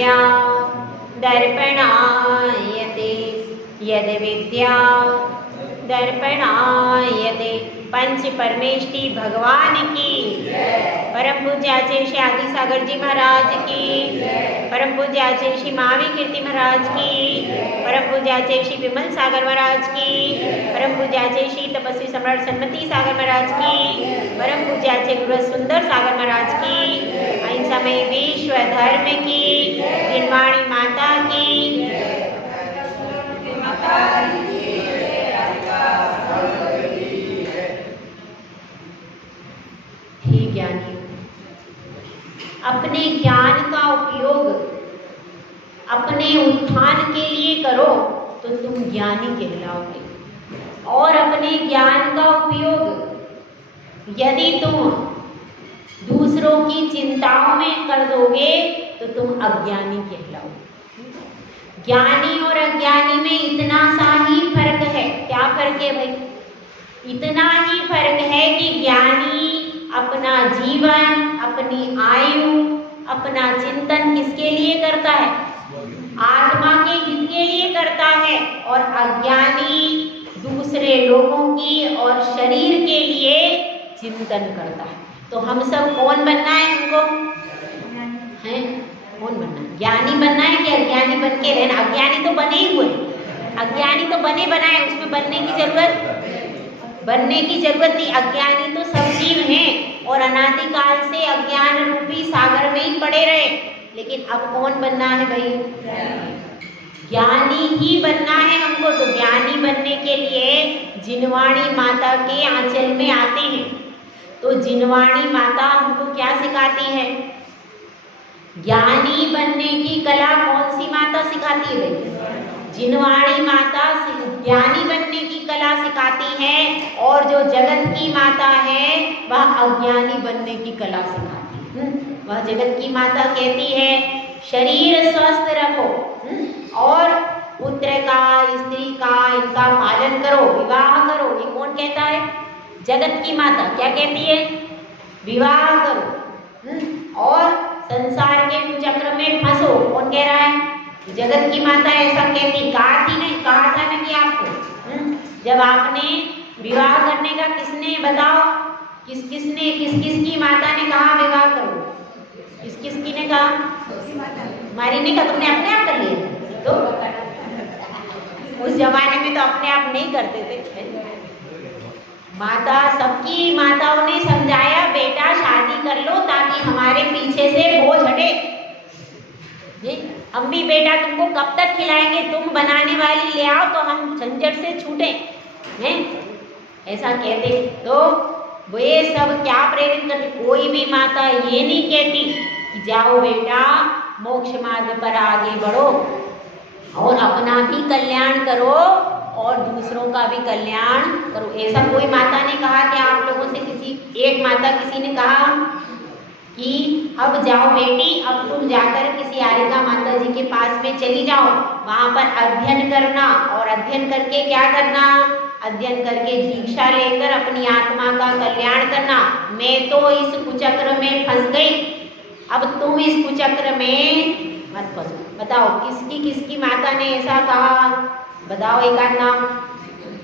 विद्या दर्पणायते, यद विद्या दर्पणायते। पंच परमेष्टि भगवान की, परम पूज्य आचार्य श्री आदि सागर जी महाराज की, परम पूज्य आचार्य श्री महावीर कीर्ति महाराज की, परम पूज्य आचार्य श्री विमल सागर महाराज की, परम पूज्य आचार्य श्री तपस्वी सम्राट सन्मति सागर महाराज की, परम पूज्य आचार्य गुरु सुंदर सागर महाराज की, अहिंसा में विश्व धर्म की, जिनवाणी माता की, हे ज्ञानी, अपने ज्ञान का उपयोग अपने उत्थान के लिए करो तो तुम ज्ञानी कहलाओगे, और अपने ज्ञान का उपयोग यदि तुम दूसरों की चिंताओं में कर दोगे तो तुम अज्ञानी कहलाओगे। ज्ञानी और अज्ञानी में इतना सा ही फर्क है। क्या फर्क है भाई? इतना ही फर्क है कि ज्ञानी अपना जीवन, अपनी आयु, अपना चिंतन किसके लिए करता है? आत्मा के हित के लिए करता है, और अज्ञानी दूसरे लोगों की और शरीर के लिए चिंतन करता है। तो हम सब कौन बनना है? हमको हैं कौन बनना है? ज्ञानी बनना है कि अज्ञानी बन के रहना? अज्ञानी तो बने ही हुए, अज्ञानी तो बने बनाए, उसमें बनने की जरूरत नहीं। अज्ञानी तो सब जीव हैं और अनादिकाल से अज्ञान रूपी सागर में ही पड़े रहे। लेकिन अब कौन बनना है भाई? ज्ञानी ही बनना है हमको। तो ज्ञानी बनने के लिए जिनवाणी माता के आंचल में आते हैं। तो जिनवाणी माता हमको क्या सिखाती है? ज्ञानी बनने की कला कौन सी माता सिखाती है भाई? जिनवाणी माता ज्ञानी बनने की कला सिखाती है, और जो जगत की माता है वह अज्ञानी बनने की कला सिखाती है। वह जगत की माता कहती है शरीर स्वस्थ रखो, और पुत्र का, स्त्री का, इनका पालन करो, विवाह करो। ये कौन कहता है? जगत की माता। क्या कहती है? विवाह करो, और संसार के कुचक्र में फंसो। कौन कह रहा है? जगत की माता ऐसा कहती। कहा था ना कि आपको जब आपने विवाह करने का किसने बताओ, किस किस की माता ने कहा विवाह करो? किस की ने कहा? हमारी ने कहा। तुमने अपने आप कर लिया? तो उस जमाने में तो अपने आप नहीं करते थे। माता, सबकी माताओं ने समझाया बेटा शादी कर लो ताकि हमारे पीछे से बोझ हटे। हम भी बेटा तुमको कब तक खिलाएंगे, तुम बनाने वाली ले आओ तो हम झंझट से छूटे हैं, ऐसा कहते। तो वे सब क्या प्रेरित करते? कोई भी माता ये नहीं कहती कि जाओ बेटा मोक्ष मार्ग पर आगे बढ़ो और अपना भी कल्याण करो और दूसरों का भी कल्याण करो। ऐसा कोई माता ने कहा कि आप लोगों से एक माता किसी ने कहा कि अब जाओ बेटी, अब तुम जाकर किसी आर्यका माता जी के पास में चली जाओ, वहां पर अध्ययन करना, और अध्ययन करके क्या करना? अध्ययन करके दीक्षा लेकर अपनी आत्मा का कल्याण करना। मैं तो इस कुचक्र में फंस गई, अब तुम इस कुचक्र में मत फंसो। बताओ किसकी माता ने ऐसा कहा? बताओ एक आध नाम।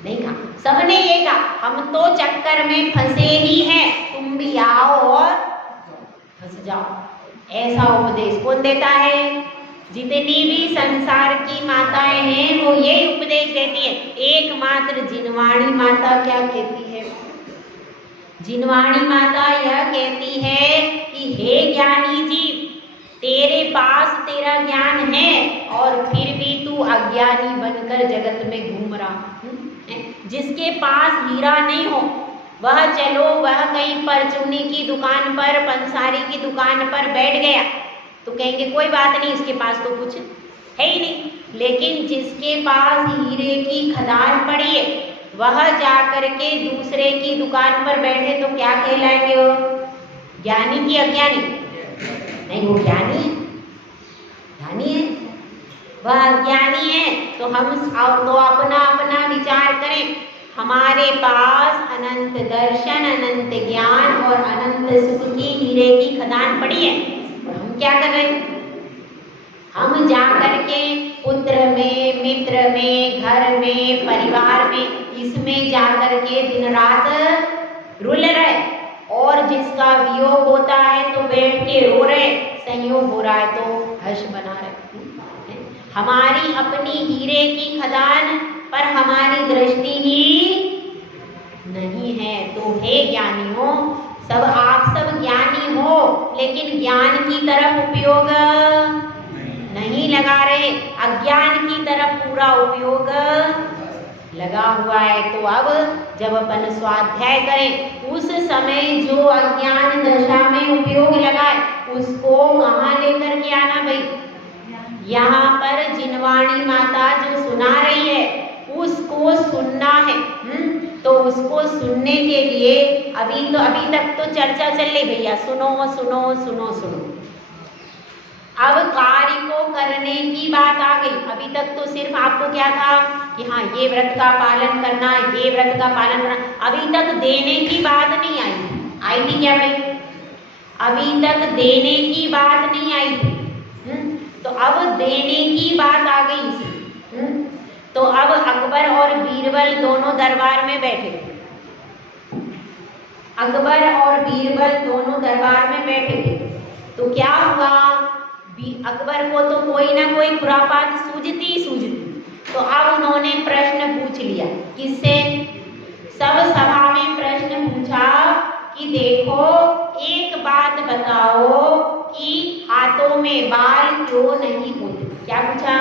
नहीं कहा, सबने ये कहा हम तो चक्कर में फंसे ही हैं, तुम भी आओ और फंस जाओ। ऐसा उपदेश कौन देता है? जितनी भी संसार की माताएं हैं वो ये उपदेश देती है। एकमात्र जिनवाणी माता क्या कहती है? जिनवाणी माता यह कहती है कि हे ज्ञानी जीव, तेरे पास तेरा ज्ञान है और फिर भी तू अज्ञानी बनकर जगत में घूम रहा। जिसके पास हीरा नहीं हो वह कहीं परचूनी की दुकान पर, पंसारी की दुकान पर बैठ गया तो कहेंगे कोई बात नहीं, इसके पास तो कुछ है ही नहीं। लेकिन जिसके पास हीरे की खदान पड़ी है वह जाकर के दूसरे की दुकान पर बैठे तो क्या कहलाएंगे? वो ज्ञानी की अज्ञानी? नहीं, वो ज्ञानी है, वह अज्ञानी है। तो हम तो अपना विचार करें। हमारे पास अनंत दर्शन, अनंत ज्ञान और अनंत सुख की हीरे की खदान पड़ी है, और हम क्या कर रहे हैं? हम जाकर के पुत्र में, मित्र में, घर में, परिवार में, इसमें जाकर के दिन रात रुल रहे, और जिसका वियोग होता है तो बैठ के रो रहे, संयोग हो रहा है तो हर्ष बना रहे। हमारी अपनी हीरे की खदान पर हमारी दृष्टि ही नहीं है। तो हे ज्ञानियों, सब आप सब ज्ञानी हो, लेकिन ज्ञान की तरफ उपयोग नहीं लगा रहे, अज्ञान की तरफ पूरा उपयोग लगा हुआ है। तो अब जब अपन स्वाध्याय करें, उस समय जो अज्ञान दशा में उपयोग लगा है उसको कहाँ लेकर के आना भाई? यहाँ पर जिनवाणी माता जो सुना रही है उसको सुनना है। तो उसको सुनने के लिए अभी तक तो चर्चा चल रही भैया, सुनो सुनो सुनो सुनो। अब कार्य को करने की बात आ गई। अभी तक तो सिर्फ आपको क्या था कि हाँ ये व्रत का पालन करना, ये व्रत का पालन करना। अभी तक देने की बात नहीं आई थी क्या भाई? अभी तक देने की बात नहीं आई थी। तो अब देने की बात आ गई इसी। तो अब अकबर और बीरबल दोनों दरबार में बैठे। अकबर और बीरबल दोनों दरबार में बैठे थे। तो क्या हुआ? अकबर को तो कोई ना कोई खुरापात सूझती। तो अब उन्होंने प्रश्न पूछ लिया। किससे? सब सभा में प्रश्न पूछा कि देखो एक बात बताओ कि हाथों में बाल क्यों नहीं होते? क्या पूछा?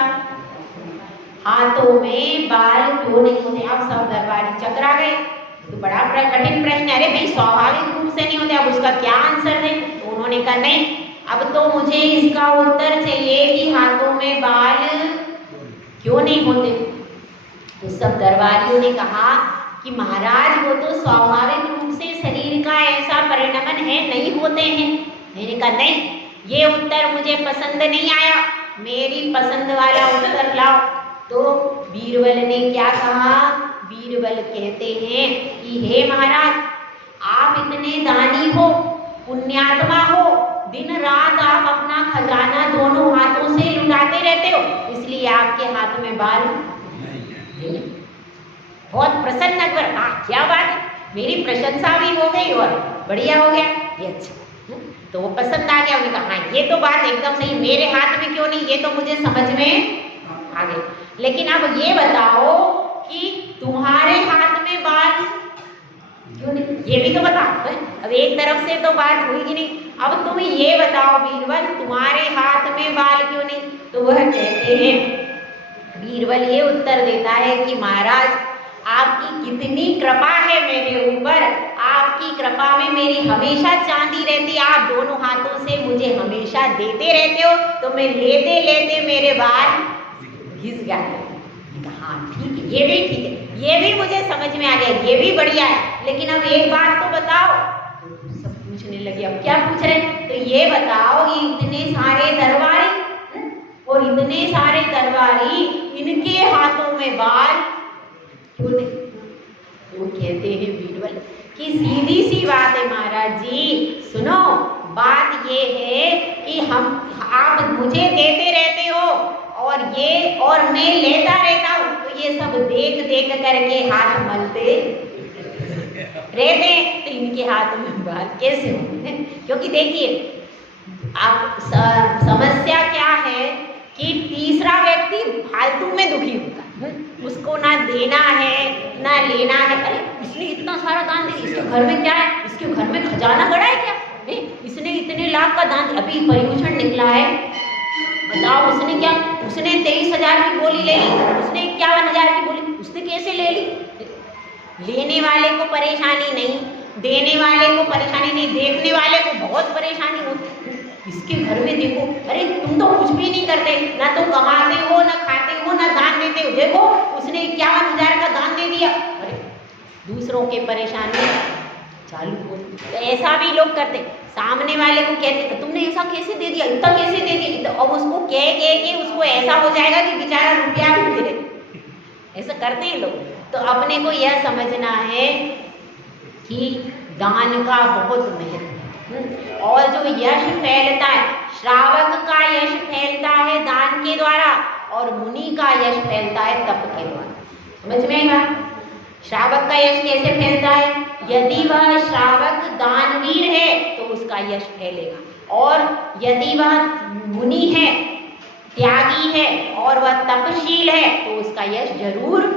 हाथों में बाल क्यों नहीं होते? अब सब दरबारी चकरा गए। तो बड़ा कठिन प्रश्न है। अरे भाई स्वाभाविक रूप से नहीं होते, अब उसका क्या आंसर है? तो उन्होंने कहा नहीं, अब तो मुझे इसका उत्तर चाहिए कि हाथों में बाल क्यों नहीं होते। तो सब दरबारियों ने कहा कि महाराज वो तो स्वाभाविक रूप से शरीर का ऐसा परिणमन है, नहीं होते हैं। मैंने कहा नहीं, ये उत्तर मुझे पसंद नहीं आया, मेरी पसंद वाला उत्तर लाओ। तो बीरबल ने क्या कहा? बीरबल कहते हैं कि हे महाराज, आप इतने दानी हो, पुण्यात्मा हो, दिन रात आप अपना खजाना दोनों हाथों से लुटाते रहते हो, इसलिए आपके हाथ में बाल नहीं। बहुत प्रसन्न अकबर, हाँ क्या बात है, मेरी प्रशंसा भी हो गई और बढ़िया हो गया, ये अच्छा। तो वो पसंद आ गया। उन्होंने कहा हाँ ये तो बात एकदम सही, मेरे हाथ में क्यों नहीं, ये तो मुझे समझ में आ गई। लेकिन अब ये बताओ कि तुम्हारे हाथ में बाल क्यों नहीं, ये भी तो बताओ। अब एक तरफ से तो बात हुई कि नहीं, अब तुम ये बताओ बीरबल, तुम्हारे हाथ में बाल क्यों नहीं? तो वह कहते हैं, बीरबल ये उत्तर देता है कि महाराज आपकी कितनी कृपा है मेरे ऊपर, आपकी कृपा में मेरी हमेशा चांदी रहती, आप दोनों हाथों से मुझे हमेशा देते रहते हो, तो मैं लेते लेते मेरे बाल घिस गए। हाँ ठीक है, ये भी ठीक है, ये भी मुझे समझ में आ गया, ये भी बढ़िया है, लेकिन अब एक बात तो बताओ। सब पूछने लगे, अब क्या पूछ रहे? तो ये बताओ कि इतने सारे दरबारी और इतने सारे दरबारी, इनके हाथों में बाल क्यों नहीं? वो कहते हैं बीरबल कि सीधी सी बात है महाराज जी, सुनो बात ये है कि आप मुझे देते रहते हो और मैं लेता रहता हूँ, तो ये सब देख देख करके हाथ मलते रहते, तो इनके हाथ में बाल कैसे होंगे? क्योंकि देखिए आप समस्या क्या है कि तीसरा व्यक्ति फालतू में दुखी होता है, उसको ना देना है ना लेना है। अरे इसने इतना सारा दान दिया, इसके घर में क्या है, इसके घर में खजाना गड़ा है क्या? नहीं, इसने इतने लाख का दान, अभी पर्यूषण निकला है, बताओ उसने क्या, उसने 23,000 की गोली ले ली, उसने 51,000 की गोली, उसने कैसे ले ली? लेने वाले को परेशानी नहीं, देने वाले को परेशानी नहीं, देखने वाले को बहुत परेशानी होती। इसके घर में देखो, अरे तुम तो कुछ भी नहीं करते, ना तो कमाते हो, ना खाते हो, ना दान देते हो, देखो उसने 51,000 का दान दे दिया। अरे दूसरों के परेशानी चालू हो। तो ऐसा भी लोग करते, सामने वाले को कहते तुमने ऐसा कैसे दे दिया, इतना कैसे दे दिया, अब उसको कह के उसको ऐसा हो जाएगा कि बेचारा रुपया भी दे, ऐसा करते हैं लोग। तो अपने को यह समझना है कि दान का बहुत महत्व है, और जो यश फैलता है श्रावक का यश फैलता है दान के द्वारा और मुनि का यश फैलता है तप के द्वारा। समझ में आई बात? श्रावक का यश कैसे फैलता है? यदि वह श्रावक दानवीर है तो उसका यश फैलेगा, और यदि वह मुनि है, त्यागी है और वह तपशील है तो उसका यश जरूर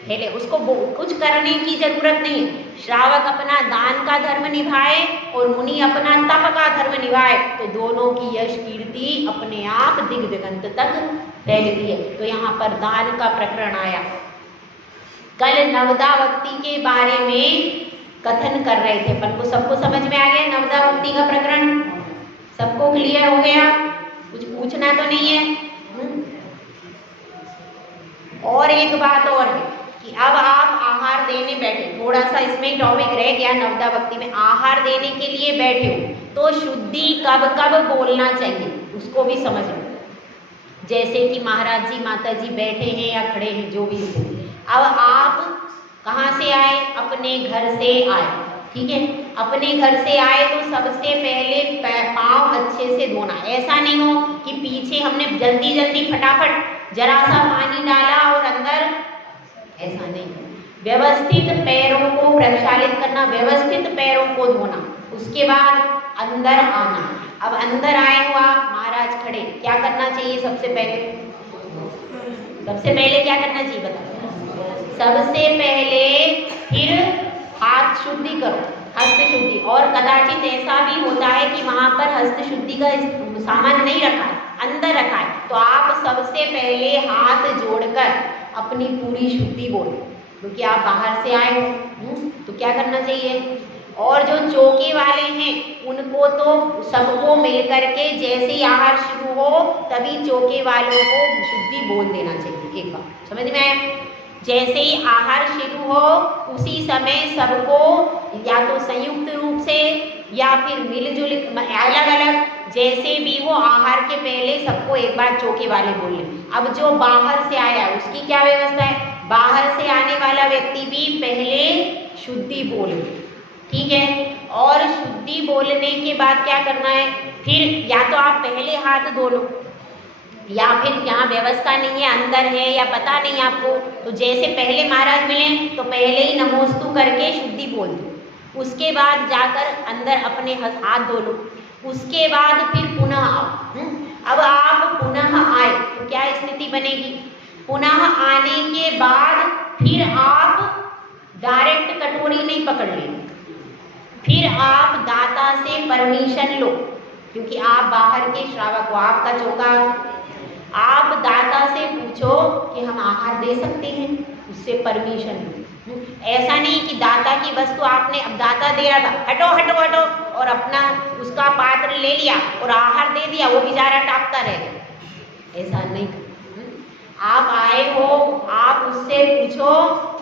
फैले। उसको कुछ करने की जरूरत नहीं है। श्रावक अपना दान का धर्म निभाए और मुनि अपना तप का धर्म निभाए तो दोनों की यश कीर्ति अपने आप दिग दिगंत तक फैलती है। तो यहाँ पर दान का प्रकरण आया। कल नवदा भक्ति के बारे में कथन कर रहे थे, अपन को सबको समझ में आ गया नवदा भक्ति का प्रकरण? सबको क्लियर हो गया? कुछ पूछना तो नहीं है? और एक बात और है कि अब आप आहार देने बैठे, थोड़ा सा इसमें टॉपिक रह गया नवदा भक्ति में, आहार देने के लिए बैठे हो तो शुद्धि कब कब बोलना चाहिए उसको भी समझ लो। जैसे कि महाराज जी माता जी बैठे हैं या खड़े हैं जो भी हो, अब आप कहाँ से आए? अपने घर से आए, ठीक है? अपने घर से आए तो सबसे पहले पाँव अच्छे से धोना। ऐसा नहीं हो कि पीछे हमने जल्दी जल्दी फटाफट जरा सा पानी डाला और अंदर, ऐसा नहीं। व्यवस्थित पैरों को प्रक्षालित करना, व्यवस्थित पैरों को धोना, उसके बाद अंदर आना। अब अंदर आए हो आप, महाराज खड़े, क्या करना चाहिए सबसे पहले? सबसे पहले क्या करना चाहिए बताओ? सबसे पहले फिर हाथ शुद्धि करो, हस्त शुद्धि। और कदाचित ऐसा भी होता है कि वहाँ पर हस्त शुद्धि का सामान नहीं रखा है, अंदर रखा है, तो आप सबसे पहले हाथ जोड़कर अपनी पूरी शुद्धि बोलो, क्योंकि आप बाहर से आए हो। तो क्या करना चाहिए? और जो चौके वाले हैं उनको तो सबको मिलकर के जैसे ही आहार शुरू हो तभी चौके वालों को शुद्धि बोल देना चाहिए। एक बार समझ में आया? जैसे ही आहार शुरू हो उसी समय सबको या तो संयुक्त रूप से या फिर मिलजुल अलग अलग जैसे भी हो आहार के पहले सबको एक बार चौके वाले बोल लें। अब जो बाहर से आया उसकी क्या व्यवस्था है? बाहर से आने वाला व्यक्ति भी पहले शुद्धि बोले, ठीक है? और शुद्धि बोलने के बाद क्या करना है? फिर या तो आप पहले हाथ धो लो या फिर यहाँ व्यवस्था नहीं है, अंदर है या पता नहीं आपको, तो जैसे पहले महाराज मिले तो पहले ही नमोस्तु करके शुद्धि बोल दो। उसके बाद जाकर अंदर अपने हाथ धो लो। उसके बाद फिर पुनः आओ। अब आप पुनः आए तो क्या स्थिति बनेगी? पुनः आने के बाद फिर आप डायरेक्ट कटोरी नहीं पकड़ लेंगे, फिर आप दाता से परमिशन लो, क्योंकि आप बाहर के श्रावक हो, आपका चौका, आप दाता से पूछो कि हम आहार दे सकते हैं, उससे परमिशन लो। ऐसा नहीं कि दाता की वस्तु आपने, अब दाता दे रहा था, हटो हटो हटो, और अपना उसका पात्र ले लिया और आहार दे दिया, वो बेचारा टापता रह गया। ऐसा नहीं। आप आए हो, आप उससे पूछो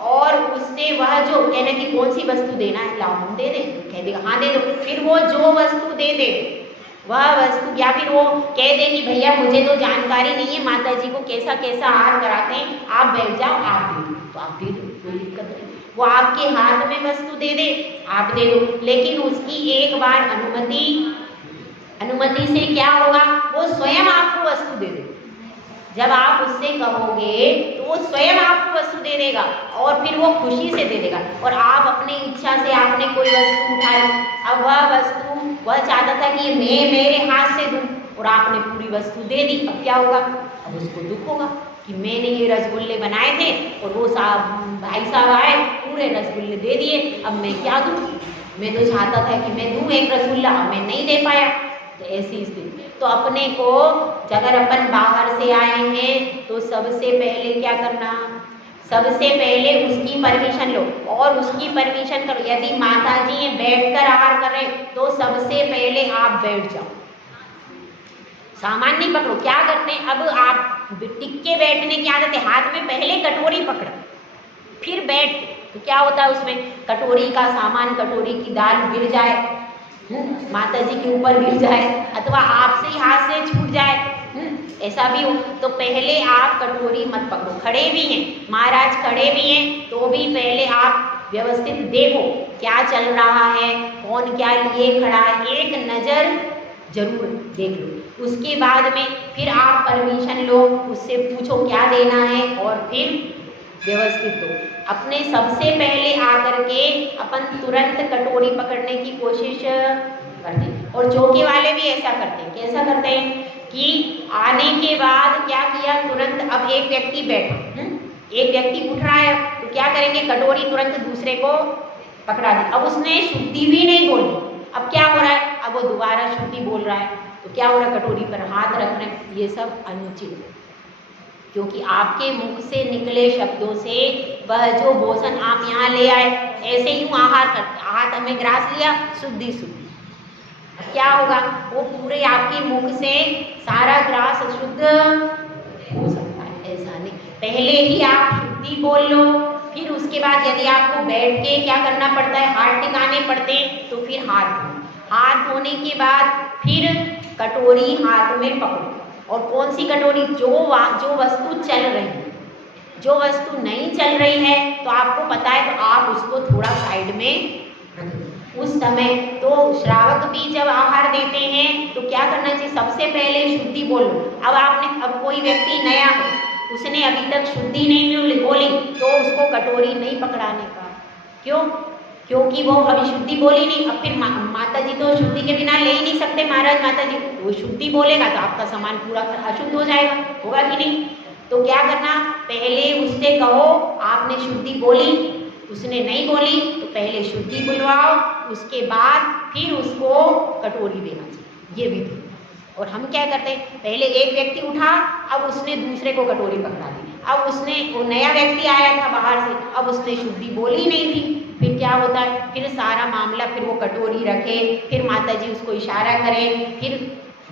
और उससे वह जो कहना कि कौन सी वस्तु देना है, लाओ हम दे दें, कह देगा हाँ दे दो। फिर वो जो वस्तु दे दे वह वस्तु, या फिर वो कह दे कि भैया मुझे तो जानकारी नहीं है माता जी को कैसा कैसा आहार कराते हैं, आप बैठ जाओ, आप दे दो, तो आप दे दो, कोई दिक्कत नहीं। वो आपके हाथ में वस्तु दे दे, आप दे दो, लेकिन उसकी एक बार अनुमति से क्या होगा? वो स्वयं आपको वस्तु दे दे। जब आप उससे कहोगे तो वो स्वयं आपको वस्तु दे देगा और फिर वो खुशी से दे देगा। और आप अपनी इच्छा से आपने कोई वस्तु उठाई, अब वह वस्तु वह चाहता था कि मैं मेरे हाथ से दूं और आपने पूरी वस्तु दे दी, अब क्या होगा? अब उसको दुख होगा कि मैंने ये रसगुल्ले बनाए थे और वो भाई साहब आए पूरे रसगुल्ले दे दिए, अब मैं क्या दूं? मैं तो चाहता था कि मैं दूं एक रसगुल्ला, मैं नहीं दे पाया। तो ऐसी स्थिति। तो अपने को अगर अपन बाहर से आए हैं तो सबसे पहले क्या करना? सबसे पहले उसकी परमिशन लो और उसकी परमिशन करो। यदि माता जी बैठकर आहार कर रहे तो सबसे पहले आप बैठ जाओ, सामान नहीं पकड़ो। क्या करते हैं अब आप टिक्के बैठने की आदत है, हाथ में पहले कटोरी पकड़ फिर बैठ, तो क्या होता है उसमें कटोरी का सामान, कटोरी की दाल गिर जाए, माता जी के ऊपर गिर जाए अथवा आपसे ही हाथ से छूट जाए, ऐसा भी हो। तो पहले आप कटोरी मत पकड़ो। खड़े भी हैं महाराज, खड़े भी हैं तो भी पहले आप व्यवस्थित देखो क्या चल रहा है, कौन क्या लिए खड़ा है, एक नज़र जरूर देख लो। उसके बाद में फिर आप परमिशन लो, उससे पूछो क्या देना है और फिर व्यवस्थित दो। अपने सबसे पहले आकर के अपन तुरंत कटोरी पकड़ने की कोशिश करते हैं और चौके वाले भी ऐसा करते हैं। कैसा करते हैं कि आने के बाद क्या किया, तुरंत अब एक व्यक्ति बैठा, एक व्यक्ति उठ रहा है तो क्या करेंगे, कटोरी तुरंत दूसरे को पकड़ा दी। अब उसने शुद्धि भी नहीं बोली, अब क्या हो रहा है, अब वो दोबारा शुद्धि बोल रहा है तो क्या हो रहा है, कटोरी पर हाथ रख रहे हैं। ये सब अनुचित है, क्योंकि आपके मुख से निकले शब्दों से वह जो भोजन आप यहाँ ले आए, ऐसे यूँ आहार करते, हाथ में ग्रास लिया, शुद्धि शुद्धि, क्या होगा, वो पूरे आपके मुख से सारा ग्रास शुद्ध हो सकता है। ऐसा नहीं, पहले ही आप शुद्धि बोल लो, फिर उसके बाद यदि आपको बैठ के क्या करना पड़ता है, हाथ टिकाने पड़ते हैं, तो फिर हाथ धोने के बाद फिर कटोरी हाथ में पकड़ो। और कौन सी कटोरी, जो वस्तु चल रही है, जो वस्तु नहीं चल रही है तो आपको पता है तो आप उसको थोड़ा साइड में रख दो। उस समय तो श्रावक भी जब आहार देते हैं तो क्या करना चाहिए, सबसे पहले शुद्धि बोलो। अब कोई व्यक्ति नया है, उसने अभी तक शुद्धि नहीं बोली तो उसको कटोरी नहीं पकड़ाने का। क्यों? क्योंकि वो अभी शुद्धि बोली नहीं। अब फिर माता जी तो शुद्धि के बिना ले ही नहीं सकते, महाराज माता जी, वो शुद्धि बोलेगा तो आपका सामान पूरा अशुद्ध हो जाएगा, होगा कि नहीं। तो क्या करना, पहले उससे कहो आपने शुद्धि बोली, उसने नहीं बोली तो पहले शुद्धि बुलवाओ, उसके बाद फिर उसको कटोरी देना चाहिए, ये विधि। और हम क्या करते हैं, पहले एक व्यक्ति उठा, अब उसने दूसरे को कटोरी पकड़ा दी, अब वो नया व्यक्ति आया था बाहर से, अब उसने शुद्धि बोली नहीं थी, फिर क्या होता है, फिर सारा मामला, फिर वो कटोरी रखे, फिर माता जी उसको इशारा करें, फिर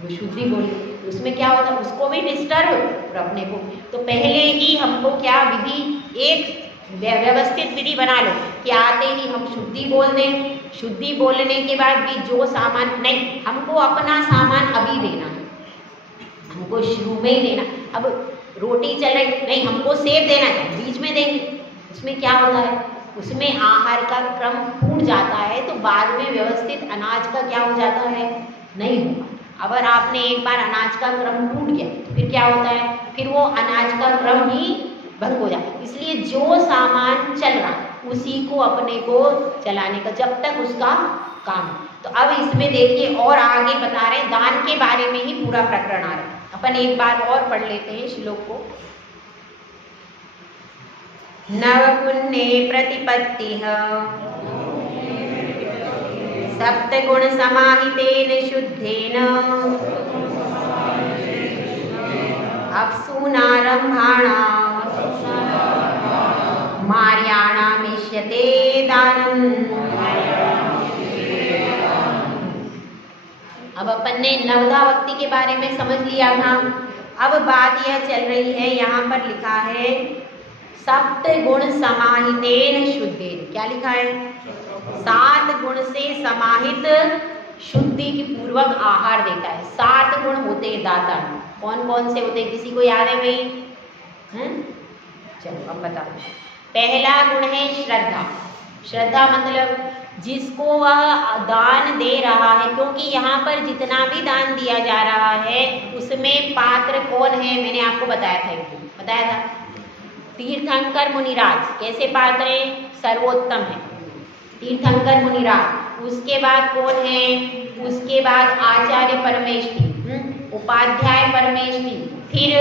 वो शुद्धि बोली, उसमें क्या होता है, उसको भी डिस्टर्ब और अपने को। तो पहले ही हमको क्या विधि, एक व्यवस्थित विधि बना लो कि आते ही हम शुद्धि बोल दें, शुद्धि बोलने के बाद भी जो सामान नहीं, हमको अपना सामान अभी देना है, हमको शुरू में ही देना। अब रोटी चल रही नहीं, हमको सेब देना है, बीच में देंगे, उसमें क्या होता है, उसमें आहार का क्रम फूट जाता है, तो बाद में व्यवस्थित अनाज का क्या हो जाता है, नहीं होगा। अगर आपने एक बार अनाज का क्रम टूट गया तो फिर क्या होता है, फिर वो अनाज का क्रम ही भंग हो जाता है। इसलिए जो सामान चल रहा है उसी को अपने को चलाने का, जब तक उसका काम। तो अब इसमें देखिए और आगे बता रहे हैं, दान के बारे में ही पूरा प्रकरण आ रहा है। अपन एक बार और पढ़ लेते हैं श्लोक को। नव पुण्ये प्रतिपत्तिः सप्तगुण समाहितेन शुद्धेन अप्सूनारम्भाणां मार्याणामिष्यते दानम्। अब अपन ने नवदा भक्ति के बारे में समझ लिया था। अब बात यह चल रही है, यहाँ पर लिखा है सप्त गुण समाहितेन शुद्धेन। क्या लिखा है? 7 गुण से समाहित शुद्धि की पूर्वक आहार देता है। 7 गुण होते हैं दाता। कौन कौन से होते हैं, किसी को याद है भाई? चलो अब बताओ। पहला गुण है श्रद्धा। श्रद्धा मतलब जिसको वह दान दे रहा है, क्योंकि यहाँ पर जितना भी दान दिया जा रहा है उसमें पात्र कौन है, मैंने आपको बताया था तीर्थंकर मुनिराज। कैसे पात्र है? सर्वोत्तम है तीर्थंकर मुनिराज। उसके बाद कौन है? उसके बाद आचार्य परमेष्ठी, उपाध्याय परमेष्ठी, फिर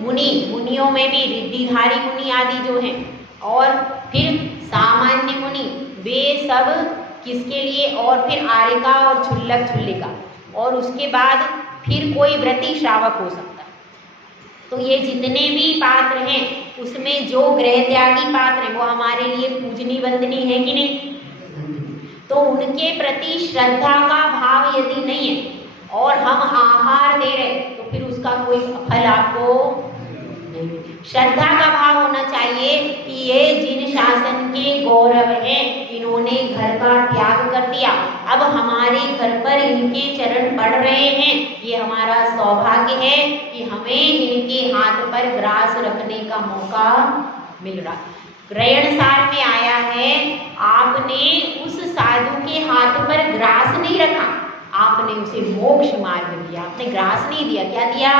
मुनियों में भी रिद्धिधारी मुनि आदि जो हैं, और फिर सामान्य मुनि, वे सब किसके लिए, और फिर आर्यिका और छुल्लिका, और उसके बाद फिर कोई व्रती श्रावक हो सकता है। तो ये जितने भी पात्र हैं उसमें जो गृह त्यागी पात्र हैं वो हमारे लिए पूजनी वंदनी है कि नहीं? तो उनके प्रति श्रद्धा का भाव यदि नहीं है और हम आहार दे रहे तो फिर उसका कोई फल आपको नहीं। श्रद्धा का भाव होना चाहिए कि ये जिन शासन के गौरव हैं, इन्होंने घर का त्याग कर दिया, अब हमारे घर पर इनके चरण पड़ रहे हैं, ये हमारा सौभाग्य है कि हमें इनके हाथ पर ग्रास रखने का मौका मिल रहा है। ग्रहणसार में आया है, आपने उस साधु के हाथ पर ग्रास नहीं रखा, आपने उसे मोक्ष मार्ग दिया, आपने ग्रास नहीं दिया, क्या दिया?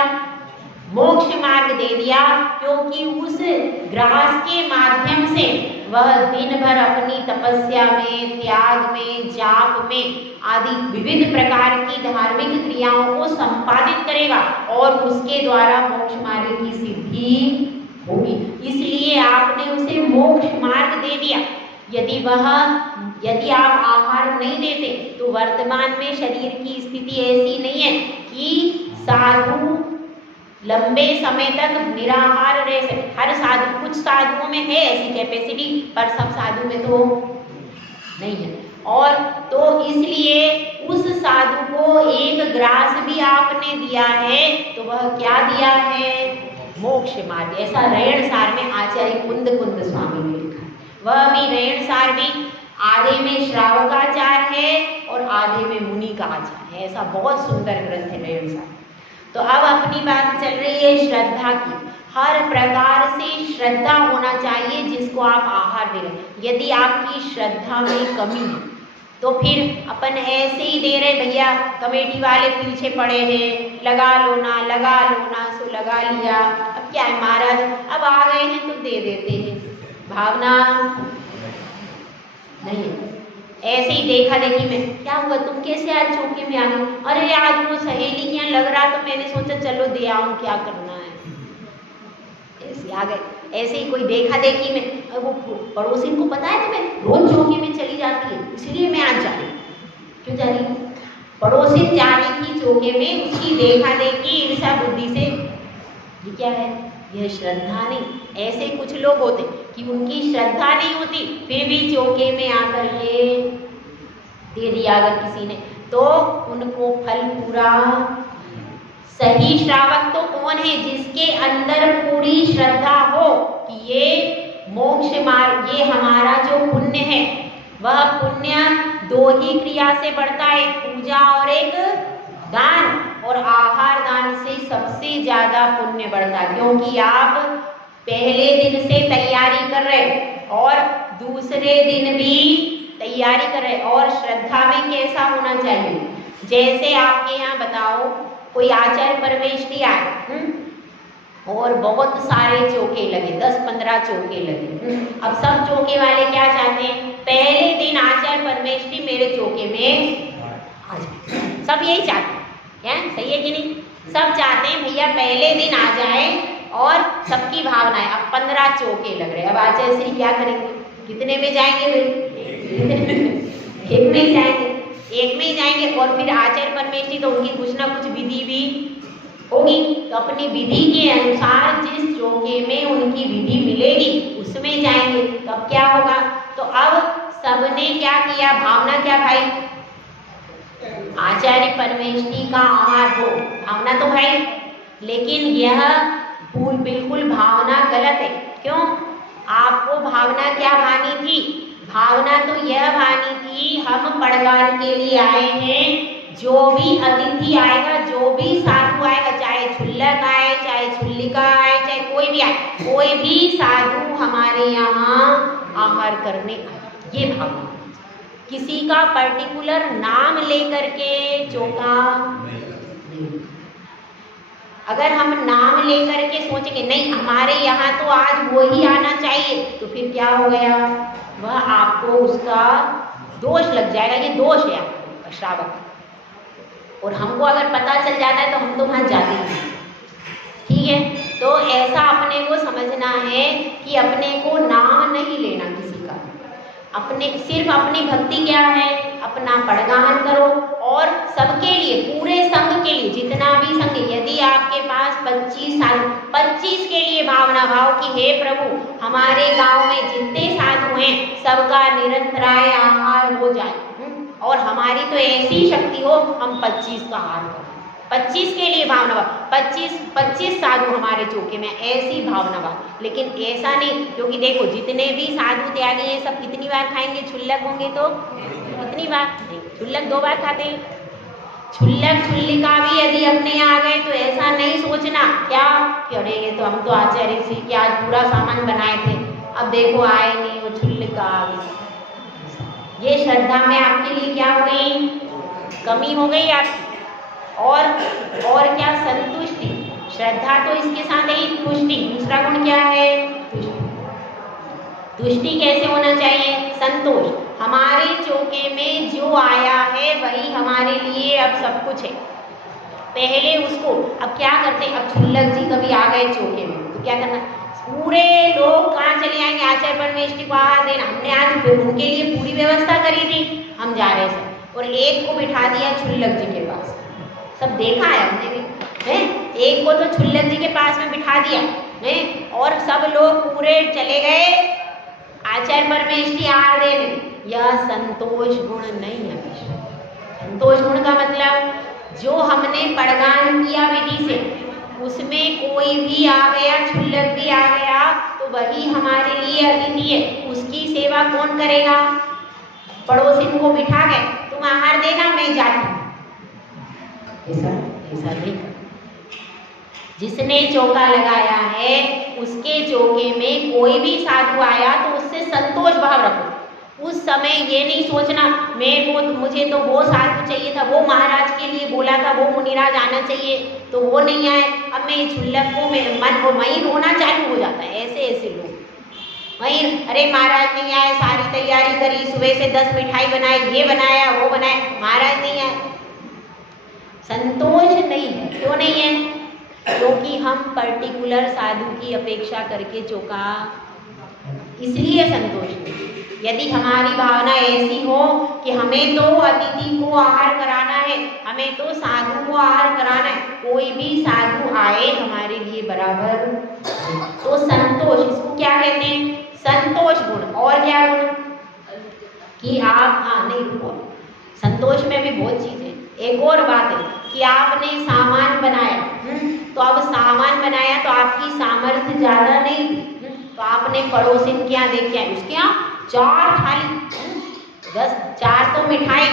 मोक्ष मार्ग दे दिया, क्योंकि उस ग्रास के माध्यम से वह दिन भर अपनी तपस्या में, त्याग में, जाप में आदि विविध प्रकार की धार्मिक क्रियाओं को संपादित करेगा और उसके द्वारा मोक्ष मार्ग की सिद्धि होगी। इसलिए आपने उसे मोक्ष मार्ग दे दिया। यदि आप आहार नहीं देते तो वर्तमान में शरीर की स्थिति ऐसी नहीं है कि साधु लंबे समय तक निराहार रह सके। हर साधु, कुछ साधुओं में है ऐसी कैपेसिटी, पर सब साधु में तो नहीं है। और तो इसलिए उस साधु को एक ग्रास भी आपने दिया है तो वह क्या दिया है? मोक्ष मार्ग। ऐसा रेणसार में आचार्य कुंद स्वामी ने लिखा है। वह भी रेणसार भी आधे में श्रावकाचार है और आधे में मुनि का आचार है। ऐसा बहुत सुंदर ग्रंथ है रेणसार। तो अब अपनी बात चल रही है श्रद्धा की। हर प्रकार से श्रद्धा होना चाहिए जिसको आप आहार दे रहे हैं। यदि आपकी श्रद्धा में कमी है तो फिर अपन ऐसे ही दे रहे, भैया कमेटी वाले पीछे पड़े हैं, लगा लो ना, सो लगा लिया, अब क्या है महाराज, अब आ गए हैं तो दे देते हैं। भावना नहीं, ऐसे ही देखा देखी में, क्या हुआ तुम कैसे आज चौके में आ गए? अरे आज वो सहेली के यहाँ लग रहा तो मैंने सोचा चलो दे आऊं, क्या करना है, ऐसे आ गए। ऐसे ही कोई देखा देखी में, वो पड़ोसी को पता है तुम्हें रोज चौके में चली जाती है, इसलिए मैं आज जा रही। क्यों जा रही? पड़ोसी जा रही थी चौके में, उसकी देखा देखी ईर्ष्या बुद्धि से। ये क्या है? यह श्रद्धा नहीं। ऐसे कुछ लोग होते कि उनकी श्रद्धा नहीं होती फिर भी चौके में आकर के दे दिया अगर किसी ने तो उनको फल पूरा। सही श्रावक तो कौन है? जिसके अंदर पूरी श्रद्धा हो कि ये मोक्ष मार्ग, ये हमारा जो पुण्य है वह पुण्य दो ही क्रिया से बढ़ता है, एक पूजा और एक दान। और आहार दान से सबसे ज्यादा पुण्य बढ़ता है, क्योंकि आप पहले दिन से तैयारी कर रहे और दूसरे दिन भी तैयारी कर रहे। और श्रद्धा में कैसा होना चाहिए? जैसे आपके यहाँ बताओ कोई आचार्य परमेष्ठी आए और बहुत सारे चौके लगे, 10-15 चौके लगे। अब सब चौके वाले क्या चाहते हैं? पहले दिन आचार्य परमेष्ठी मेरे चौके में आ जाए। सब यही चाहते हैं, क्या सही है कि नहीं? सब चाहते हैं भैया पहले दिन आ जाए और सबकी भावना है। अब 15 चौके लग रहे हैं, अब आचार्य श्री क्या करेंगे? कितने में जाएंगे भाई? एक में ही जाएंगे, एक में ही जाएंगे। और फिर आचार्य परमेष्ठी तो उनकी कुछ ना कुछ विधि भी होगी, तो अपनी विधि के अनुसार जिस चौके में उनकी विधि मिलेगी उसमें जाएंगे। तो अब क्या होगा? तो अब सबने क्या किया? भावना क्या भाई? आचार्य परमेष्ठी का आहार हो, भावना तो भाई, लेकिन यह बिल्कुल भावना गलत है। क्यों? आपको भावना क्या भानी थी? भावना तो यह भानी थी हम पड़गार के लिए आए हैं, जो भी अतिथि आएगा, जो भी साधु आएगा, चाहे छुल्लक आए, चाहे छुल्लिका आए, चाहे कोई भी आए, कोई भी साधु हमारे यहाँ आहार करने आए, ये भावना। किसी का पर्टिकुलर नाम लेकर के चौका नहीं। अगर हम नाम लेकर के सोचेंगे नहीं हमारे यहाँ तो आज वो ही आना चाहिए, तो फिर क्या हो गया? वह आपको उसका दोष लग जाएगा। ये दोष है आपका श्रावक। और हमको अगर पता चल जाता है तो हम तो वहाँ जाते हैं, ठीक है? तो ऐसा अपने को समझना है कि अपने को नाम नहीं लेना किसी का। अपने सिर्फ अपनी भक्ति क्या है? अपना पड़गान करो और सबके लिए, पूरे संघ के लिए, जितना भी संघ, यदि आपके पास 25 साल, 25 के लिए भावना भाव कि हे प्रभु हमारे गांव में जितने साधु हैं सबका निरंतराय आहार हो जाए और हमारी तो ऐसी शक्ति हो हम 25 का आहार करें। 25 के लिए भावना भाव, 25 साधु हमारे चौके में, ऐसी भावना भाव। लेकिन ऐसा नहीं, क्योंकि देखो जितने भी साधु त्यागी हैं सब कितनी बार खाएंगे? छुल्लक होंगे तो कितनी बार? नहीं, छुल्लक 2 बार खाते हैं। छुल्लक छुल्लिका भी यदि अपने यहाँ आ गए तो ऐसा नहीं सोचना क्या कि अरे ये तो हम तो आचार्य श्री के आज पूरा सामान बनाए थे, अब देखो आए नहीं, वो छुल्लिका आ गई। ये श्रद्धा में आपके लिए क्या हो गई? कमी हो गई आपकी। और क्या? संतुष्टि। श्रद्धा तो इसके साथ ही तुष्टि, दूसरा गुण क्या है? तुष्टि। तुष्टि कैसे होना चाहिए? संतोष। हमारे चौके में जो आया है वही हमारे लिए अब सब कुछ है। पहले उसको, अब क्या करते हैं, अब छुल्लक जी कभी आ गए चौके में तो क्या करना, पूरे लोग कहाँ चले आएंगे? आचार्य परमेष्टि को आहार देना। हमने आज उनके लिए पूरी व्यवस्था करी थी, हम जा रहे थे और एक को बिठा दिया छुल्लक जी के पास। सब देखा है हमने भी, है? एक को तो छुल्लक जी के पास में बिठा दिया है और सब लोग पूरे चले गए आचार्य परमेष्टि आहार देने। यह संतोष गुण नहीं है। संतोष गुण का मतलब जो हमने पड़गान किया विधि से, उसमें कोई भी आ गया, छुल्लक भी आ गया तो वही हमारे लिए अतिथि है। उसकी सेवा कौन करेगा? पड़ोसी को बिठा गए, तुम आहार देना, मैं जाती। ऐसा नहीं कर। जिसने चौका लगाया है उसके चौके में कोई भी साधु आया तो उससे संतोष भाव रखो। उस समय ये नहीं सोचना मुझे तो वो साधु चाहिए था, वो महाराज के लिए बोला था, वो मुनिराज आना चाहिए तो वो नहीं आए, अब मैं छुल्लक को मन को वहीं रोना चालू हो जाता है। ऐसे लोग वहीं, अरे महाराज नहीं आए, सारी तैयारी करी, सुबह से 10 मिठाई बनाई, ये बनाया वो बनाया, महाराज नहीं आए। संतोष नहीं है। क्यों नहीं है? क्योंकि हम पर्टिकुलर साधु की अपेक्षा करके चौका, इसलिए संतोष नहीं। यदि हमारी भावना ऐसी हो कि हमें तो अतिथि को आहार कराना है, हमें तो साधु को आहार कराना है, कोई भी साधु आए हमारे लिए बराबर, तो संतोष, इसको क्या कहते हैं? संतोष गुण। और क्या गुण? कि आप नहीं रुको, संतोष में भी बहुत चीजें। एक और बात है कि आपने सामान बनाया, तो अब सामान बनाया तो आपकी सामर्थ्य ज्यादा नहीं, तो आपने पड़ोसी के यहाँ देख के आए, उसके यहाँ 4 थाली, 4 तो मिठाई,